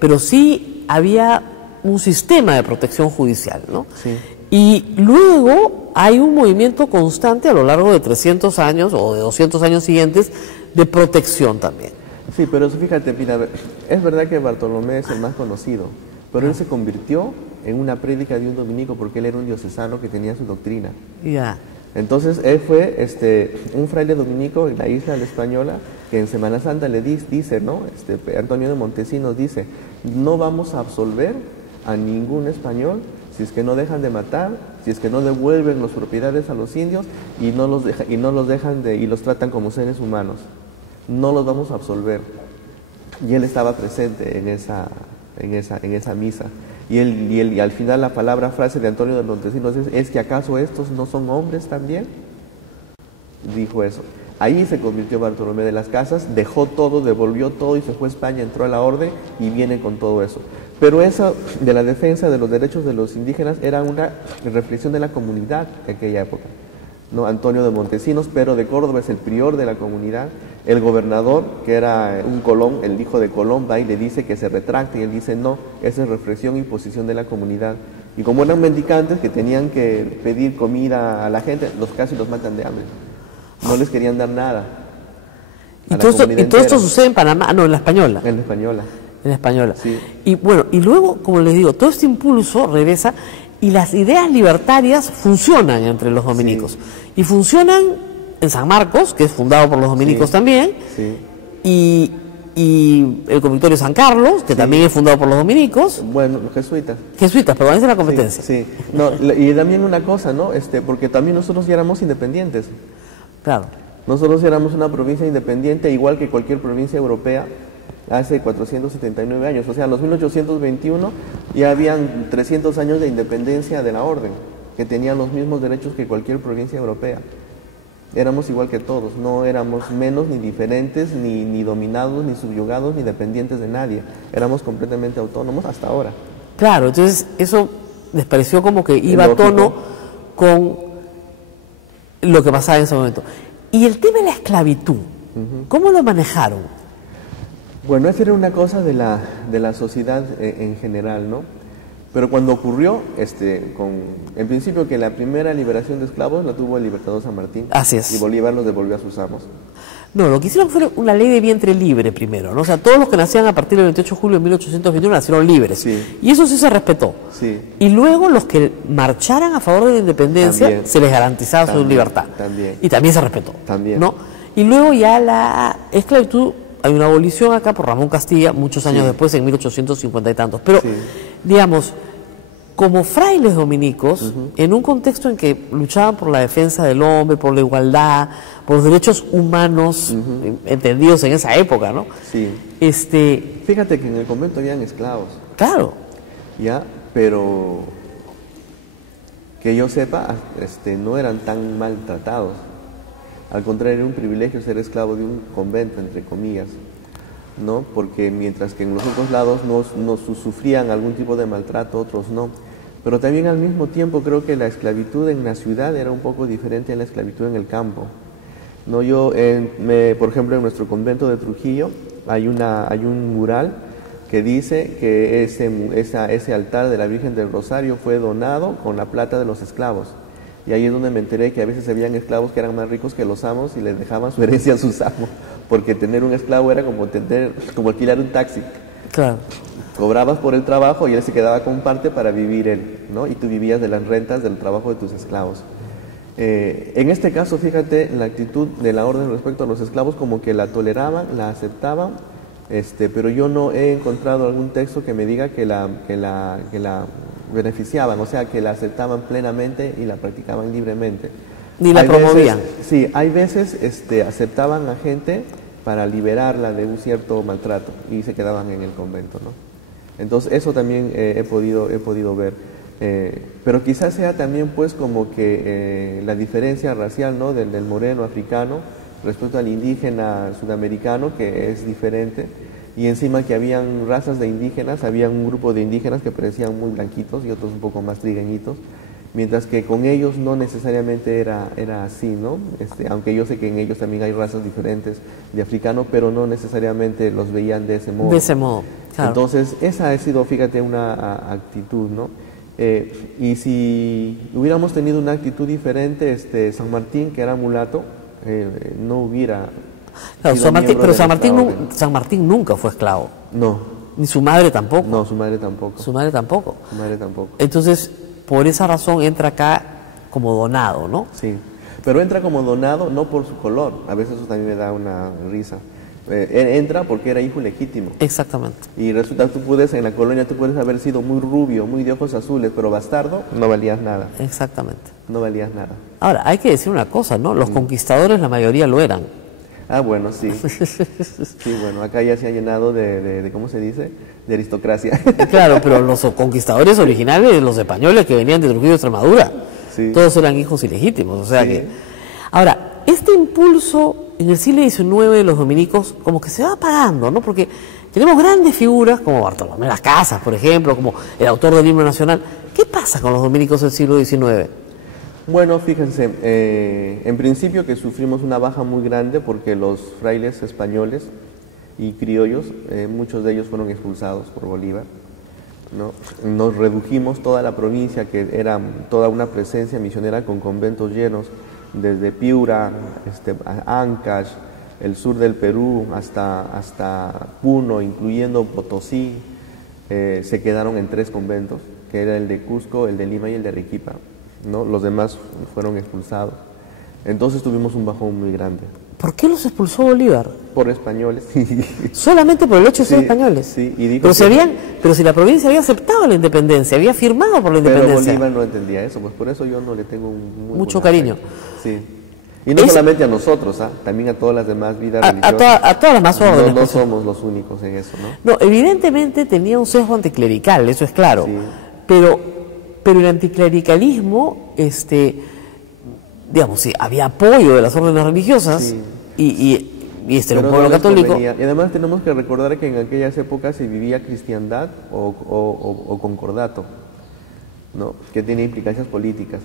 pero sí había un sistema de protección judicial, ¿no? Sí. Y luego hay un movimiento constante a lo largo de 300 años o de 200 años siguientes de protección también. Sí, pero fíjate, mira, es verdad que Bartolomé es el más conocido, pero él se convirtió en una prédica de un dominico porque él era un diocesano que tenía su doctrina. Ya. Entonces él fue un fraile dominico en la isla de la Española que en Semana Santa le dice, ¿no? Antonio de Montesinos dice, no vamos a absolver a ningún español si es que no dejan de matar, si es que no devuelven las propiedades a los indios y no los dejan y los tratan como seres humanos. No los vamos a absolver. Y él estaba presente en esa misa. Y al final la frase de Antonio de Montesinos es que ¿acaso estos no son hombres también? Dijo eso. Ahí se convirtió Bartolomé de las Casas, dejó todo, devolvió todo y se fue a España, entró a la orden y viene con todo eso. Pero eso de la defensa de los derechos de los indígenas era una reflexión de la comunidad de aquella época. ¿No? Antonio de Montesinos, pero de Córdoba, es el prior de la comunidad, El gobernador, que era un Colón, el hijo de Colón, va y le dice que se retracte, y él dice no, esa es reflexión e imposición de la comunidad. Y como eran mendicantes que tenían que pedir comida a la gente, los casi los matan de hambre. No les querían dar nada. Y todo esto sucede en Panamá, no, en La Española. En La Española. En La Española. Sí. Y bueno, y luego, como les digo, todo este impulso regresa y las ideas libertarias funcionan entre los dominicos. Sí. Y funcionan en San Marcos, que es fundado por los dominicos sí. también, Sí. y el Convictorio San Carlos, que sí. también es fundado por los dominicos. Bueno, los jesuitas. Jesuitas, pero esa es la competencia. Sí, sí. No, y también una cosa, ¿no? Porque también nosotros ya éramos independientes. Claro. Nosotros éramos una provincia independiente, igual que cualquier provincia europea, hace 479 años. O sea, en los 1821 ya habían 300 años de independencia de la orden, que tenían los mismos derechos que cualquier provincia europea. Éramos igual que todos, no éramos menos ni diferentes, ni dominados, ni subyugados, ni dependientes de nadie. Éramos completamente autónomos hasta ahora. Claro, entonces eso les pareció como que iba a tono con lo que pasaba en ese momento. Y el tema de la esclavitud, ¿cómo lo manejaron? Bueno, esa era una cosa de la sociedad en general, ¿no? Pero cuando ocurrió, en principio que la primera liberación de esclavos la tuvo el libertador San Martín. Así es. Y Bolívar los devolvió a sus amos. No, lo que hicieron fue una ley de vientre libre primero, ¿no? O sea, todos los que nacían a partir del 28 de julio de 1821 nacieron libres. Sí. Y eso sí se respetó. Sí. Y luego los que marcharan a favor de la independencia, también, se les garantizaba su libertad. También. Y también se respetó. También. ¿No? Y luego ya la esclavitud, hay una abolición acá por Ramón Castilla, muchos años después, en 1850 y tantos. Pero, digamos, como frailes dominicos, en un contexto en que luchaban por la defensa del hombre, por la igualdad, por los derechos humanos entendidos en esa época, ¿no? Sí. Fíjate que en el convento habían esclavos. Claro. Ya, pero que yo sepa, no eran tan maltratados. Al contrario, era un privilegio ser esclavo de un convento, entre comillas, ¿no? Porque mientras que en los otros lados no sufrían algún tipo de maltrato, otros no. Pero también al mismo tiempo creo que la esclavitud en la ciudad era un poco diferente a la esclavitud en el campo, ¿no? Por ejemplo, en nuestro convento de Trujillo hay un mural que dice que ese altar de la Virgen del Rosario fue donado con la plata de los esclavos. Y ahí es donde me enteré que a veces habían esclavos que eran más ricos que los amos y les dejaban su herencia a sus amos, porque tener un esclavo era como alquilar un taxi. Claro. Cobrabas por el trabajo y él se quedaba con parte para vivir él, ¿no? Y tú vivías de las rentas del trabajo de tus esclavos. En este caso, fíjate, la actitud de la orden respecto a los esclavos como que la toleraban, la aceptaban, pero yo no he encontrado algún texto que me diga que la beneficiaban, o sea, que la aceptaban plenamente y la practicaban libremente. Ni la promovían. Sí, hay veces aceptaban a gente para liberarla de un cierto maltrato y se quedaban en el convento, ¿no? Entonces eso también he podido ver. Pero quizás sea también pues como que la diferencia racial, ¿no? del moreno africano respecto al indígena sudamericano, que es diferente. Y encima que habían razas de indígenas, había un grupo de indígenas que parecían muy blanquitos y otros un poco más trigueñitos, mientras que con ellos no necesariamente era así, ¿no? Aunque yo sé que en ellos también hay razas diferentes de africanos, pero no necesariamente los veían de ese modo. De ese modo, claro. Entonces, esa ha sido, fíjate, una actitud, ¿no? Y si hubiéramos tenido una actitud diferente, San Martín, que era mulato, no hubiera... Claro, San Martín nunca fue esclavo. No. Ni su madre tampoco. No, su madre tampoco. Su madre tampoco. Su madre tampoco. Entonces, por esa razón entra acá como donado, ¿no? Sí, pero entra como donado no por su color. A veces eso también me da una risa. Entra porque era hijo legítimo. Exactamente. Y resulta que en la colonia tú puedes haber sido muy rubio, muy de ojos azules, pero bastardo, no valías nada. Exactamente. No valías nada. Ahora, hay que decir una cosa, ¿no? Los conquistadores, la mayoría lo eran. Ah, bueno, sí. Sí, bueno, acá ya se ha llenado de ¿cómo se dice? De aristocracia. Claro, pero los conquistadores originales, los españoles que venían de Trujillo de Extremadura, sí, todos eran hijos ilegítimos. O sea que... Ahora, este impulso en el siglo XIX de los dominicos como que se va apagando, ¿no? Porque tenemos grandes figuras como Bartolomé Las Casas, por ejemplo, como el autor del himno nacional. ¿Qué pasa con los dominicos del siglo XIX? Bueno, fíjense, en principio que sufrimos una baja muy grande porque los frailes españoles y criollos, muchos de ellos fueron expulsados por Bolívar, ¿no? Nos redujimos toda la provincia, que era toda una presencia misionera con conventos llenos, desde Piura, a Ancash, el sur del Perú, hasta Puno, incluyendo Potosí, se quedaron en 3 conventos, que era el de Cusco, el de Lima y el de Arequipa, ¿no? Los demás fueron expulsados. Entonces tuvimos un bajón muy grande. ¿Por qué los expulsó Bolívar? Por españoles. Solamente por el hecho de ser españoles. Sí, y dijo pero si la provincia había aceptado la independencia, había firmado por la independencia. Pero Bolívar no entendía eso, pues por eso yo no le tengo mucho cariño. Sí. Y no solamente a nosotros, también a todas las demás vidas religiosas. A todas las más órdenes. No somos los únicos en eso, ¿no? No, evidentemente tenía un sesgo anticlerical, eso es claro. Sí. Pero el anticlericalismo, digamos, sí, había apoyo de las órdenes religiosas, sí, y era un no pueblo les católico. convenía. Y además tenemos que recordar que en aquellas épocas se vivía cristiandad o concordato, ¿no? Que tiene implicancias políticas.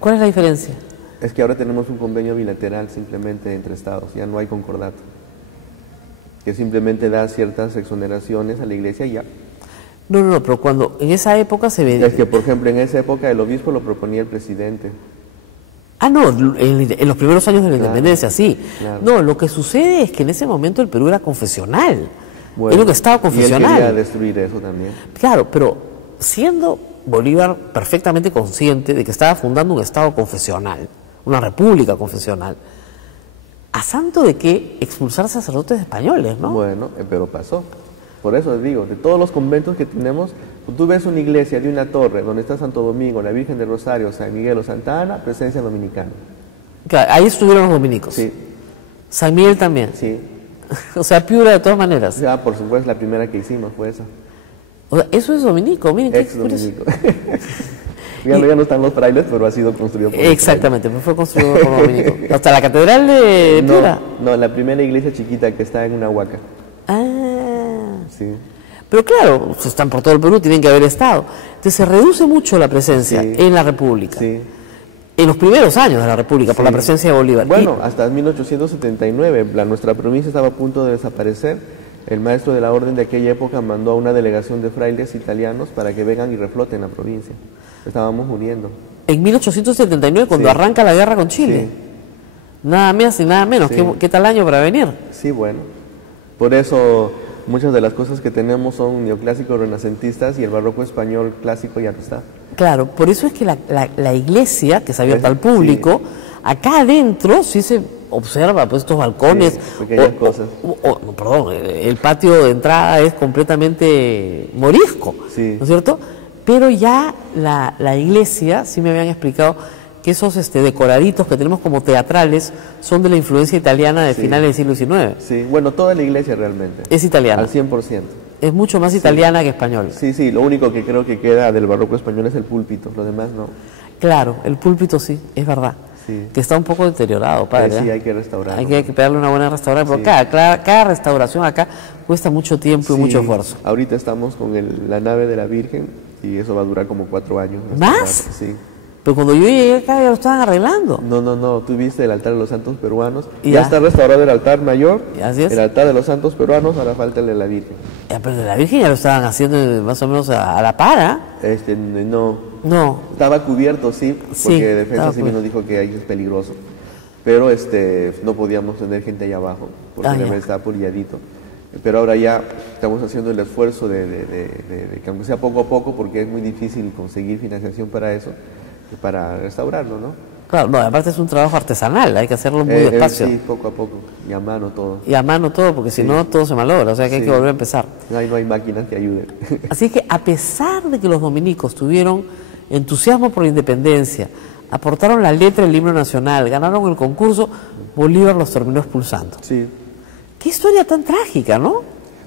¿Cuál es la diferencia? Es que ahora tenemos un convenio bilateral simplemente entre estados, ya no hay concordato, que simplemente da ciertas exoneraciones a la iglesia y ya. No, pero cuando en esa época se veía... Es que, por ejemplo, en esa época el obispo lo proponía el presidente. No, en los primeros años de la independencia, sí. Claro. No, lo que sucede es que en ese momento el Perú era confesional. Bueno, era un estado confesional. Y él quería destruir eso también. Claro, pero siendo Bolívar perfectamente consciente de que estaba fundando un estado confesional, una república confesional, a santo de que expulsar sacerdotes españoles, ¿no? Bueno, pero pasó. Por eso les digo, de todos los conventos que tenemos, tú ves una iglesia de una torre donde está Santo Domingo, la Virgen del Rosario, San Miguel o Santa Ana, presencia dominicana. Claro, ahí estuvieron los dominicos. Sí. San Miguel también. Sí. O sea, Piura de todas maneras. Ya, por supuesto, la primera que hicimos fue esa. O sea, eso es dominico, miren qué Ex dominico. Ya no están los frailes, pero ha sido construido por exactamente, pues fue construido por dominico. Hasta la catedral de Piura. No, la primera iglesia chiquita que está en una huaca. Sí. Pero claro, están por todo el Perú, tienen que haber estado. Entonces se reduce mucho la presencia en la República. Sí. En los primeros años de la República, por la presencia de Bolívar. Bueno, hasta 1879, nuestra provincia estaba a punto de desaparecer. El maestro de la orden de aquella época mandó a una delegación de frailes italianos para que vengan y refloten la provincia. Estábamos muriendo. En 1879, cuando arranca la guerra con Chile. Sí. Nada más y nada menos. Sí. ¿Qué tal año para venir? Sí, bueno. Por eso muchas de las cosas que tenemos son neoclásicos renacentistas y el barroco español clásico ya no está. Claro, por eso es que la iglesia, que es abierta al público, acá adentro sí se observa pues estos balcones. Sí, pequeñas cosas. Perdón, el patio de entrada es completamente morisco, ¿no es cierto? Pero ya la iglesia, sí me habían explicado que esos decoraditos que tenemos como teatrales son de la influencia italiana de finales del siglo XIX. Sí, bueno, toda la iglesia realmente. Es italiana. Al 100%. Es mucho más italiana que española. Sí, lo único que creo que queda del barroco español es el púlpito, lo demás no. Claro, el púlpito sí, es verdad. Sí. Que está un poco deteriorado, padre. Sí, hay que restaurarlo. Hay que pegarle una buena restauración, pero cada restauración acá cuesta mucho tiempo y mucho esfuerzo. Ahorita estamos con la nave de la Virgen y eso va a durar como 4 años. ¿Más? Sí. Pero cuando yo llegué acá ya lo estaban arreglando. No, tú viste el altar de los santos peruanos. Ya está restaurado el altar mayor, el altar de los santos peruanos, ahora falta el de la Virgen. Pero de la Virgen ya lo estaban haciendo más o menos a la par, No. Estaba cubierto, sí, porque Defensa Civil nos dijo que ahí es peligroso. Pero no podíamos tener gente ahí abajo, porque estaba pulilladito. Pero ahora ya estamos haciendo el esfuerzo de que aunque sea poco a poco, porque es muy difícil conseguir financiación para eso, para restaurarlo, ¿no? Claro, no, aparte es un trabajo artesanal, hay que hacerlo muy despacio. Sí, poco a poco, y a mano todo. Y a mano todo, porque si no, todo se malogra, o sea que hay que volver a empezar. No hay máquinas que ayuden. Así que a pesar de que los dominicos tuvieron entusiasmo por la independencia, aportaron la letra del himno nacional, ganaron el concurso, Bolívar los terminó expulsando. Sí. Qué historia tan trágica, ¿no?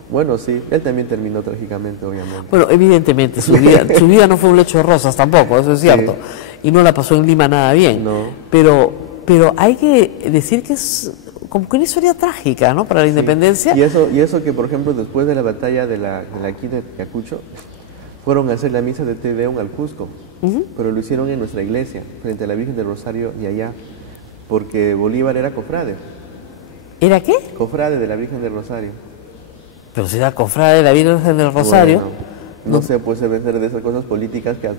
Bueno, sí, él también terminó trágicamente, obviamente. Bueno, evidentemente, su vida no fue un lecho de rosas tampoco, eso es cierto. Y no la pasó en Lima nada bien. No. Pero hay que decir que es como que una historia trágica, ¿no? Para la independencia. Y eso que, por ejemplo, después de la batalla de la quina de Ayacucho, fueron a hacer la misa de Te Deum al Cusco. pero lo hicieron en nuestra iglesia, frente a la Virgen del Rosario y allá, porque Bolívar era cofrade. ¿Era qué? Cofrade de la Virgen del Rosario. Pero si era cofrade de la Virgen del Rosario. Bueno, no se puede vender de esas cosas políticas que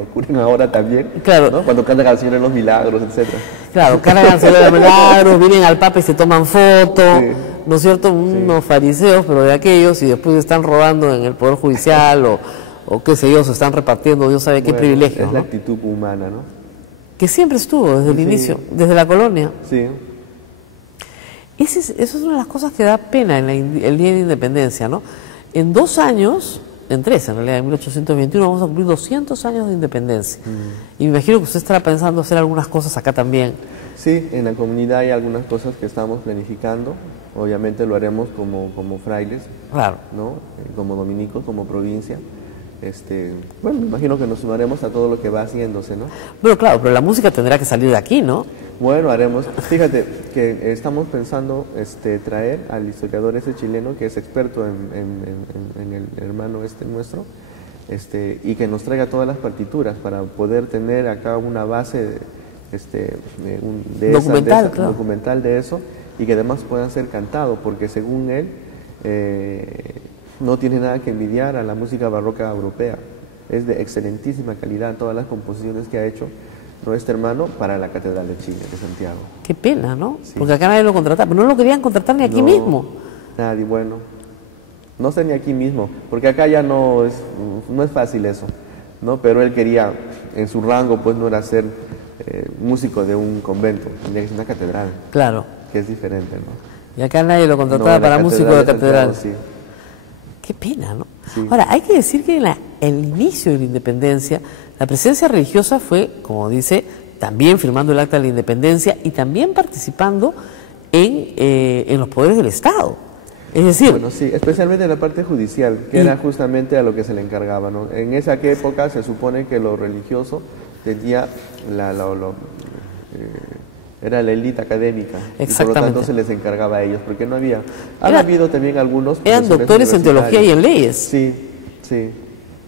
ocurren ahora también. Claro. ¿No? Cuando cantan al Señor en los Milagros, etcétera. Claro, cargan al Señor de los Milagros, vienen al Papa y se toman fotos, Sí. ¿no es cierto? Unos fariseos, pero de aquellos, y después están rodando en el Poder Judicial o qué sé yo, se están repartiendo, Dios sabe qué Bueno, privilegio, es la ¿no? actitud humana, ¿no? Que siempre estuvo desde el Sí. inicio, desde la colonia. Sí. Eso es una de las cosas que da pena en el Día de la Independencia, ¿no? En 2 años, en 3 en realidad, en 1821, vamos a cumplir 200 años de independencia. Y me imagino que usted estará pensando hacer algunas cosas acá también. Sí, en la comunidad hay algunas cosas que estamos planificando. Obviamente lo haremos como frailes, Claro. ¿no? Como dominicos, como provincia. Bueno, me imagino que nos sumaremos a todo lo que va haciéndose, ¿no? Bueno, claro, pero la música tendrá que salir de aquí, ¿no? Bueno, haremos. Fíjate que estamos pensando traer al historiador ese chileno que es experto en el hermano nuestro, y que nos traiga todas las partituras para poder tener acá una base Documental, claro. documental de eso, y que además puedan ser cantados, porque según él no tiene nada que envidiar a la música barroca europea. Es de excelentísima calidad todas las composiciones que ha hecho nuestro hermano para la Catedral de Chile, de Santiago. Qué pena, ¿no? Sí. Porque acá nadie lo contrataba, pero no lo querían contratar ni aquí No, mismo. Nadie, bueno. No sé ni aquí mismo, porque acá ya no es fácil eso, ¿no? Pero él quería, en su rango, pues no era ser músico de un convento, tenía que ser una catedral, Claro. que es diferente, ¿no? Y acá nadie lo contrataba No, la para músico de Catedral catedral. Santiago, Qué pena, ¿no? Sí. Ahora, hay que decir que en el inicio de la independencia, la presencia religiosa fue, como dice, también firmando el acta de la independencia y también participando en los poderes del Estado. Es decir, Bueno, sí, especialmente en la parte judicial, que era justamente a lo que se le encargaba, ¿no? En esa época se supone que lo religioso era la élite académica, y por lo Exactamente. tanto se les encargaba a ellos, porque no había... Han Era- habido también algunos... eran profesores doctores en teología y en leyes. Sí, sí.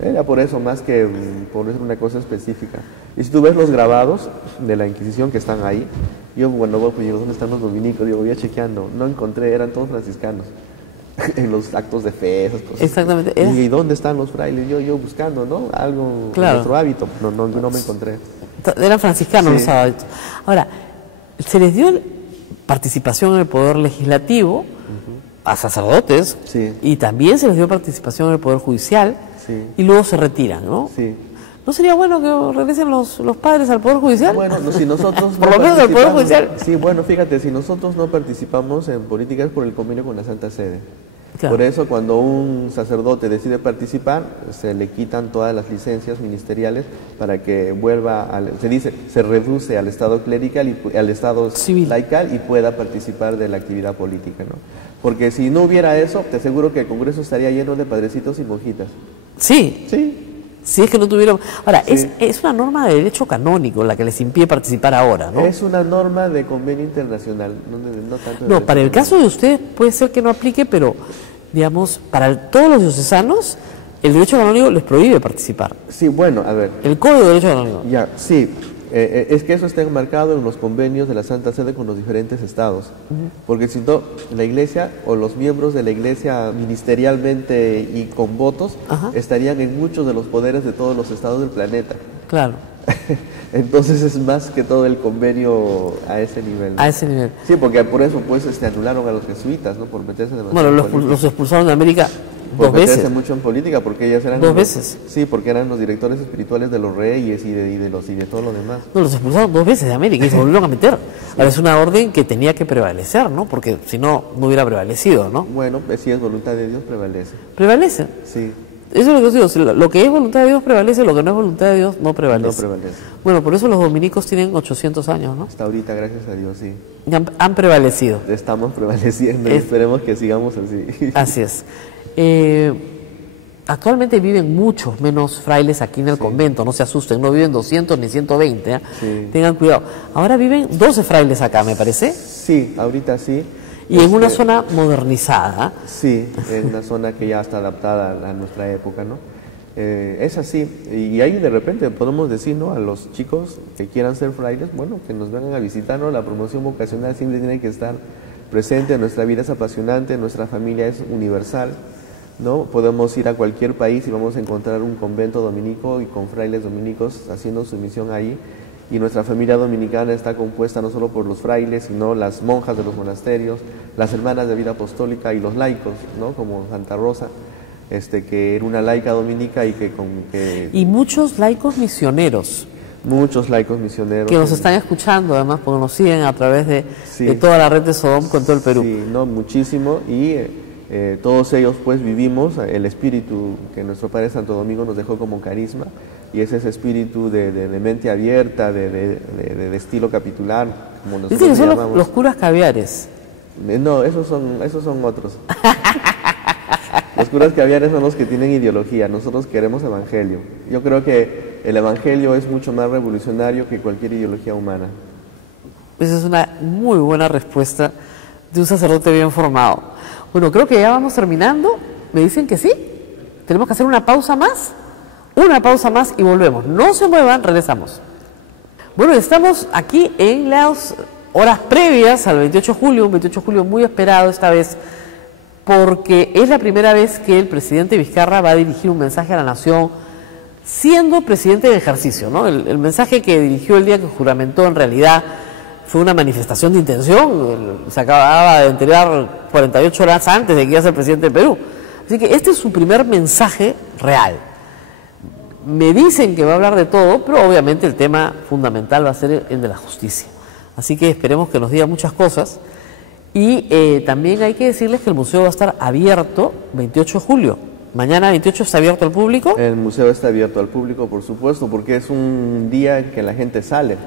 Era por eso, más que por eso una cosa específica. Y si tú ves los grabados de la Inquisición que están ahí, yo cuando voy, pues digo, ¿dónde están los dominicos? Digo, voy chequeando, no encontré, eran todos franciscanos. En los actos de fe, esas cosas. Exactamente. Era- ¿Y dónde están los frailes? Yo buscando, ¿no? Algo, Claro. nuestro hábito, no me encontré. Eran franciscanos Sí. los sábados. Ahora, se les dio participación en el poder legislativo a sacerdotes Sí. y también se les dio participación en el poder judicial Sí. y luego se retiran, ¿no? Sí. ¿No sería bueno que regresen los padres al poder judicial? Bueno, si nosotros Por lo menos el Poder Judicial. Sí, bueno, fíjate, si nosotros no participamos en políticas por el convenio con la Santa Sede. Claro. Por eso cuando un sacerdote decide participar, se le quitan todas las licencias ministeriales para que vuelva, se reduce al estado clerical y al estado Civil. laical y pueda participar de la actividad política, ¿no? Porque si no hubiera eso, te aseguro que el Congreso estaría lleno de padrecitos y monjitas. Sí, Sí. si es que no tuvieron... Ahora, Sí. es una norma de derecho canónico la que les impide participar ahora, ¿no? Es una norma de convenio internacional, no tanto de No, derecho para el canónico. caso de ustedes puede ser que no aplique, pero, digamos, para todos los diocesanos, el derecho canónico les prohíbe participar. Sí, bueno, a ver, El Código de Derecho Canónico. ya, sí, es que eso está enmarcado en los convenios de la Santa Sede con los diferentes estados, porque si no, la Iglesia o los miembros de la Iglesia ministerialmente y con votos Ajá. estarían en muchos de los poderes de todos los estados del planeta. Claro, Entonces es más que todo el convenio a ese nivel, ¿no? a ese nivel. Sí, porque por eso pues anularon a los jesuitas, ¿no? Por meterse demasiado Bueno, en los política. expulsaron de América Por dos meterse veces. mucho en política, porque ellas eran Dos veces. Sí, porque eran los directores espirituales de los reyes y de todo lo demás. No, los expulsaron 2 veces de América y se volvieron a meter. Ahora es una orden que tenía que prevalecer, ¿no? Porque si no, no hubiera prevalecido, ¿no? Bueno, pues si es voluntad de Dios, prevalece. Prevalece. Sí, Eso es lo que os digo, si lo que es voluntad de Dios prevalece, lo que no es voluntad de Dios no no prevalece. prevalece. Bueno, por eso los dominicos tienen 800 años, ¿no? Hasta ahorita, gracias a Dios, sí. Y han prevalecido. Estamos prevaleciendo y Es- esperemos que sigamos así. Así es. Actualmente viven muchos menos frailes aquí en el convento, no se asusten, no viven 200 ni 120, ¿eh? Sí. Tengan cuidado. Ahora viven 12 frailes acá, me parece, Sí, ahorita sí. y en una Este, zona modernizada. Sí, en una zona que ya está adaptada a nuestra época, ¿no? Es así, y ahí de repente podemos decir, ¿no?, a los chicos que quieran ser frailes, bueno, que nos vengan a visitarnos. La promoción vocacional siempre tiene que estar presente, nuestra vida es apasionante, nuestra familia es universal, ¿no? Podemos ir a cualquier país y vamos a encontrar un convento dominico y con frailes dominicos haciendo su misión ahí, y nuestra familia dominicana está compuesta no solo por los frailes, sino las monjas de los monasterios, las hermanas de vida apostólica y los laicos, ¿no?, como Santa Rosa, que era una laica dominica y Y muchos laicos misioneros. Muchos laicos misioneros. Que nos están escuchando, además, porque nos siguen a través de toda la red de Sodom con todo el Perú. Sí, no, muchísimo. Y todos ellos, pues, vivimos el espíritu que nuestro Padre Santo Domingo nos dejó como carisma. Y es ese espíritu de mente abierta, de estilo capitular, como nosotros Dicen que son llamamos. los curas caviares. No, esos son otros. Los curas caviares son los que tienen ideología, nosotros queremos evangelio. Yo creo que el evangelio es mucho más revolucionario que cualquier ideología humana. Esa es una muy buena respuesta de un sacerdote bien formado. Bueno, creo que ya vamos terminando. Me dicen que sí. Tenemos que hacer una pausa más y volvemos. No se muevan, regresamos. Bueno, estamos aquí en las horas previas al 28 de julio, un 28 de julio muy esperado esta vez, porque es la primera vez que el presidente Vizcarra va a dirigir un mensaje a la nación siendo presidente de ejercicio, ¿no? El mensaje que dirigió el día que juramentó en realidad fue una manifestación de intención, se acababa de enterar 48 horas antes de que iba a ser presidente de Perú. Así que este es su primer mensaje real. Me dicen que va a hablar de todo, pero obviamente el tema fundamental va a ser el de la justicia. Así que esperemos que nos diga muchas cosas. Y también hay que decirles que el museo va a estar abierto 28 de julio. Mañana 28 está abierto al público. El museo está abierto al público, por supuesto, porque es un día en que la gente sale.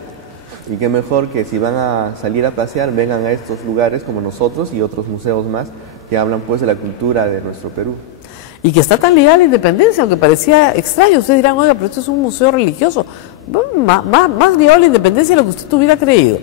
Y qué mejor que si van a salir a pasear, vengan a estos lugares como nosotros y otros museos más que hablan pues de la cultura de nuestro Perú. Y que está tan ligada a la independencia, aunque parecía extraño. Ustedes dirán, oiga, pero esto es un museo religioso. Más ligado a la independencia de lo que usted hubiera creído.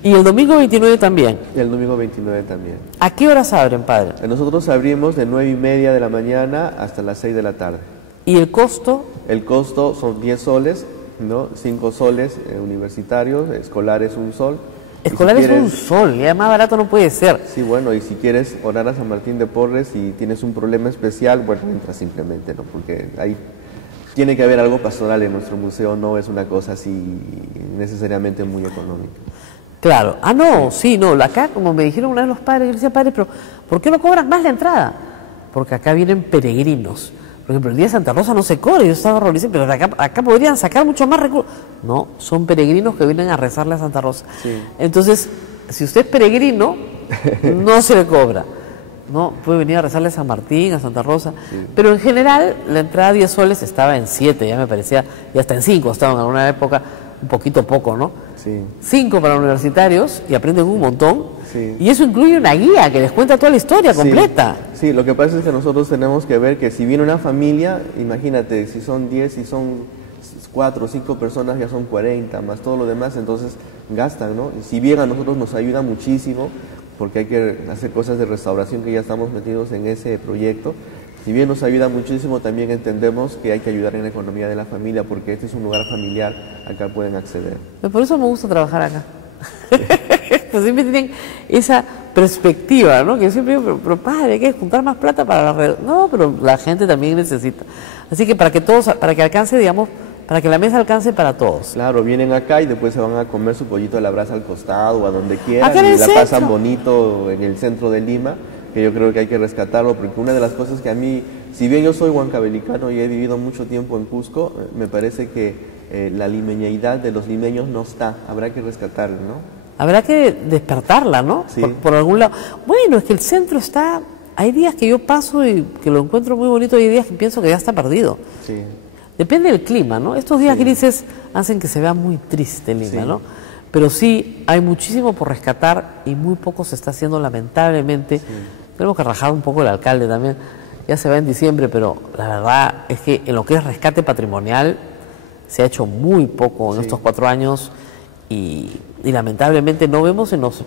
Y el domingo 29 también. El domingo 29 también. ¿A qué horas abren, padre? Nosotros abrimos de 9:30 de la mañana hasta las 6 de la tarde. ¿Y el costo? El costo son 10 soles, ¿no? 5 soles universitarios, escolares 1 sol. Escolares si quieres, 1 sol, ya más barato no puede ser. Sí, bueno, y si quieres orar a San Martín de Porres y tienes un problema especial, bueno, entras simplemente, ¿no? Porque ahí tiene que haber algo pastoral en nuestro museo, no es una cosa así necesariamente muy económica. Claro, no, sí, no, acá como me dijeron una vez los padres, yo decía, padre, pero ¿por qué no cobran más la entrada? Porque acá vienen peregrinos. Por ejemplo, el día de Santa Rosa no se cobra, yo estaba horrorizado, pero acá podrían sacar mucho más recursos. No, son peregrinos que vienen a rezarle a Santa Rosa. Sí. Entonces, si usted es peregrino, no se le cobra. No, puede venir a rezarle a San Martín, a Santa Rosa. Sí. Pero en general, la entrada a 10 soles estaba en 7, ya me parecía, y hasta en 5 estaba en alguna época, un poquito poco, ¿no? Sí. 5 para universitarios y aprenden un montón. Sí. Y eso incluye una guía que les cuenta toda la historia completa. Sí, lo que pasa es que nosotros tenemos que ver que si viene una familia, imagínate, si son 10, si son 4 o 5 personas, ya son 40, más todo lo demás, entonces gastan, ¿no? Y si bien a nosotros nos ayuda muchísimo, porque hay que hacer cosas de restauración que ya estamos metidos en ese proyecto, si bien nos ayuda muchísimo, también entendemos que hay que ayudar en la economía de la familia, porque este es un lugar familiar, acá pueden acceder. Por eso me gusta trabajar acá. Pues siempre tienen esa perspectiva, ¿no? Que yo siempre digo, pero padre, hay que juntar más plata para la red. No, pero la gente también necesita. Así que para que alcance, digamos, para que la mesa alcance para todos. Claro, vienen acá y después se van a comer su pollito a la brasa al costado o a donde quieran y la pasan bonito en el centro de Lima, que yo creo que hay que rescatarlo, porque una de las cosas que a mí, si bien yo soy huancabelicano y he vivido mucho tiempo en Cusco, me parece que la limeñeidad de los limeños no está, habrá que rescatarla, ¿no? Habrá que despertarla, ¿no? Sí. Por algún lado. Bueno, es que el centro está, hay días que yo paso y que lo encuentro muy bonito y hay días que pienso que ya está perdido. Sí. Depende del clima, ¿no? Estos días grises hacen que se vea muy triste Lima, ¿no? Pero sí, hay muchísimo por rescatar y muy poco se está haciendo, lamentablemente. Tenemos que rajar un poco el alcalde también. Ya se va en diciembre, pero la verdad es que en lo que es rescate patrimonial se ha hecho muy poco en estos 4 años y lamentablemente no vemos en los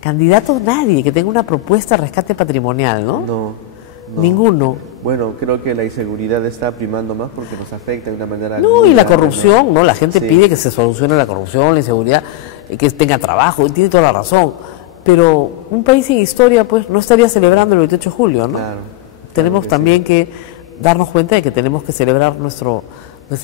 candidatos nadie que tenga una propuesta de rescate patrimonial, ¿no? No. No. Ninguno. Bueno, creo que la inseguridad está primando más porque nos afecta de una manera... No, muy y la grave, corrupción, ¿no? La gente Sí. pide que se solucione la corrupción, la inseguridad, que tenga trabajo, y tiene toda la razón. Pero un país sin historia, pues, no estaría celebrando el 28 de julio, ¿no? Claro. Tenemos que también que darnos cuenta de que tenemos que celebrar nuestra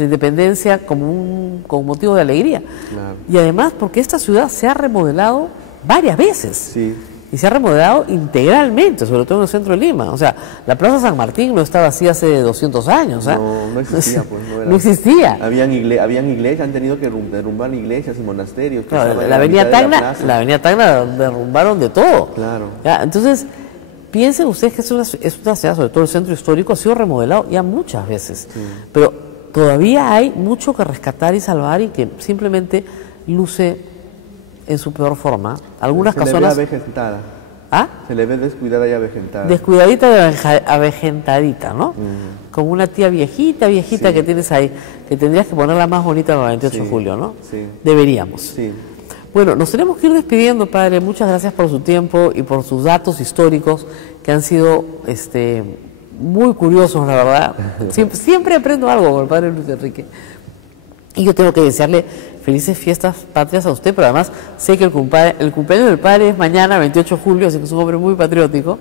independencia como motivo de alegría. Claro. Y además porque esta ciudad se ha remodelado varias veces. Sí. Y se ha remodelado integralmente, sobre todo en el centro de Lima. O sea, la Plaza San Martín no estaba así hace 200 años. ¿eh? No existía, pues. No, era. No existía. Habían iglesias, han tenido que derrumbar iglesias y monasterios. Claro, estaban en la Avenida mitad de Tacna, la Avenida Tacna derrumbaron de todo. Claro. ¿Ya? Entonces, piensen ustedes que es una ciudad, sobre todo el centro histórico, ha sido remodelado ya muchas veces. Sí. Pero todavía hay mucho que rescatar y salvar y que simplemente luce en su peor forma. Algunas Se le personas... ve avejentada. ¿Ah? Se le ve descuidada y avejentada. Descuidadita, avejentadita, ¿no? Como una tía viejita Sí. que tienes ahí, que tendrías que ponerla más bonita para el 28 de Sí, julio, ¿no? sí. Deberíamos. Sí. Bueno, nos tenemos que ir despidiendo, padre. Muchas gracias por su tiempo y por sus datos históricos que han sido muy curiosos, la verdad. Siempre aprendo algo con el padre Luis Enrique. Y yo tengo que desearle felices fiestas patrias a usted, pero además sé que el cumpleaños del padre es mañana, 28 de julio, así que es un hombre muy patriótico.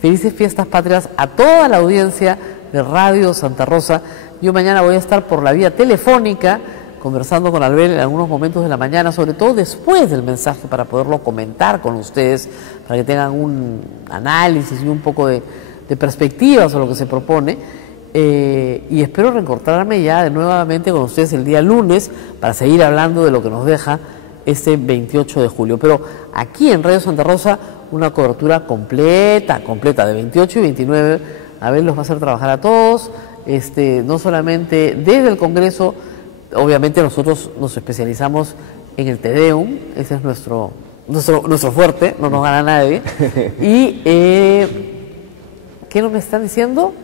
Felices fiestas patrias a toda la audiencia de Radio Santa Rosa. Yo mañana voy a estar por la vía telefónica conversando con Albert en algunos momentos de la mañana, sobre todo después del mensaje, para poderlo comentar con ustedes, para que tengan un análisis y un poco de perspectiva sobre lo que se propone. Y espero reencontrarme ya nuevamente con ustedes el día lunes para seguir hablando de lo que nos deja este 28 de julio. Pero aquí en Radio Santa Rosa, una cobertura completa de 28 y 29. A ver, los va a hacer trabajar a todos, no solamente desde el Congreso. Obviamente nosotros nos especializamos en el Te Deum, ese es nuestro fuerte, no nos gana nadie. Y, ¿qué nos me están diciendo?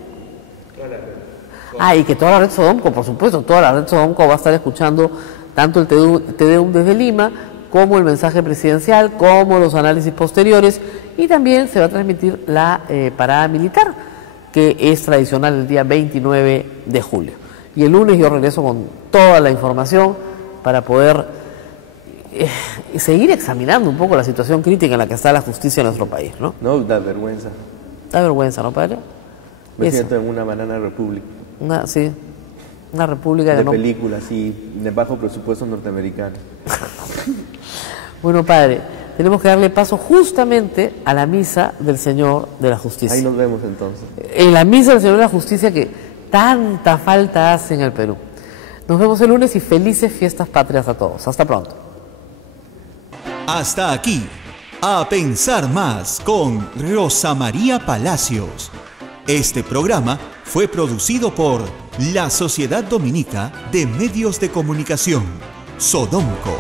Y que toda la red Sodomco, por supuesto, toda la red Sodomco va a estar escuchando tanto el Te Deum desde Lima, como el mensaje presidencial, como los análisis posteriores, y también se va a transmitir la parada militar, que es tradicional el día 29 de julio. Y el lunes yo regreso con toda la información para poder seguir examinando un poco la situación crítica en la que está la justicia en nuestro país, ¿no? No, da vergüenza. Da vergüenza, ¿no, padre? Me Eso. siento en una banana republic. Una república De que no... película, así, de bajo presupuesto norteamericano. Bueno, padre, tenemos que darle paso justamente a la misa del Señor de la Justicia. Ahí nos vemos entonces. En la misa del Señor de la Justicia que tanta falta hace en el Perú. Nos vemos el lunes y felices fiestas patrias a todos. Hasta pronto. Hasta aquí, A Pensar Más con Rosa María Palacios. Este programa fue producido por la Sociedad Dominica de Medios de Comunicación, Sodomco.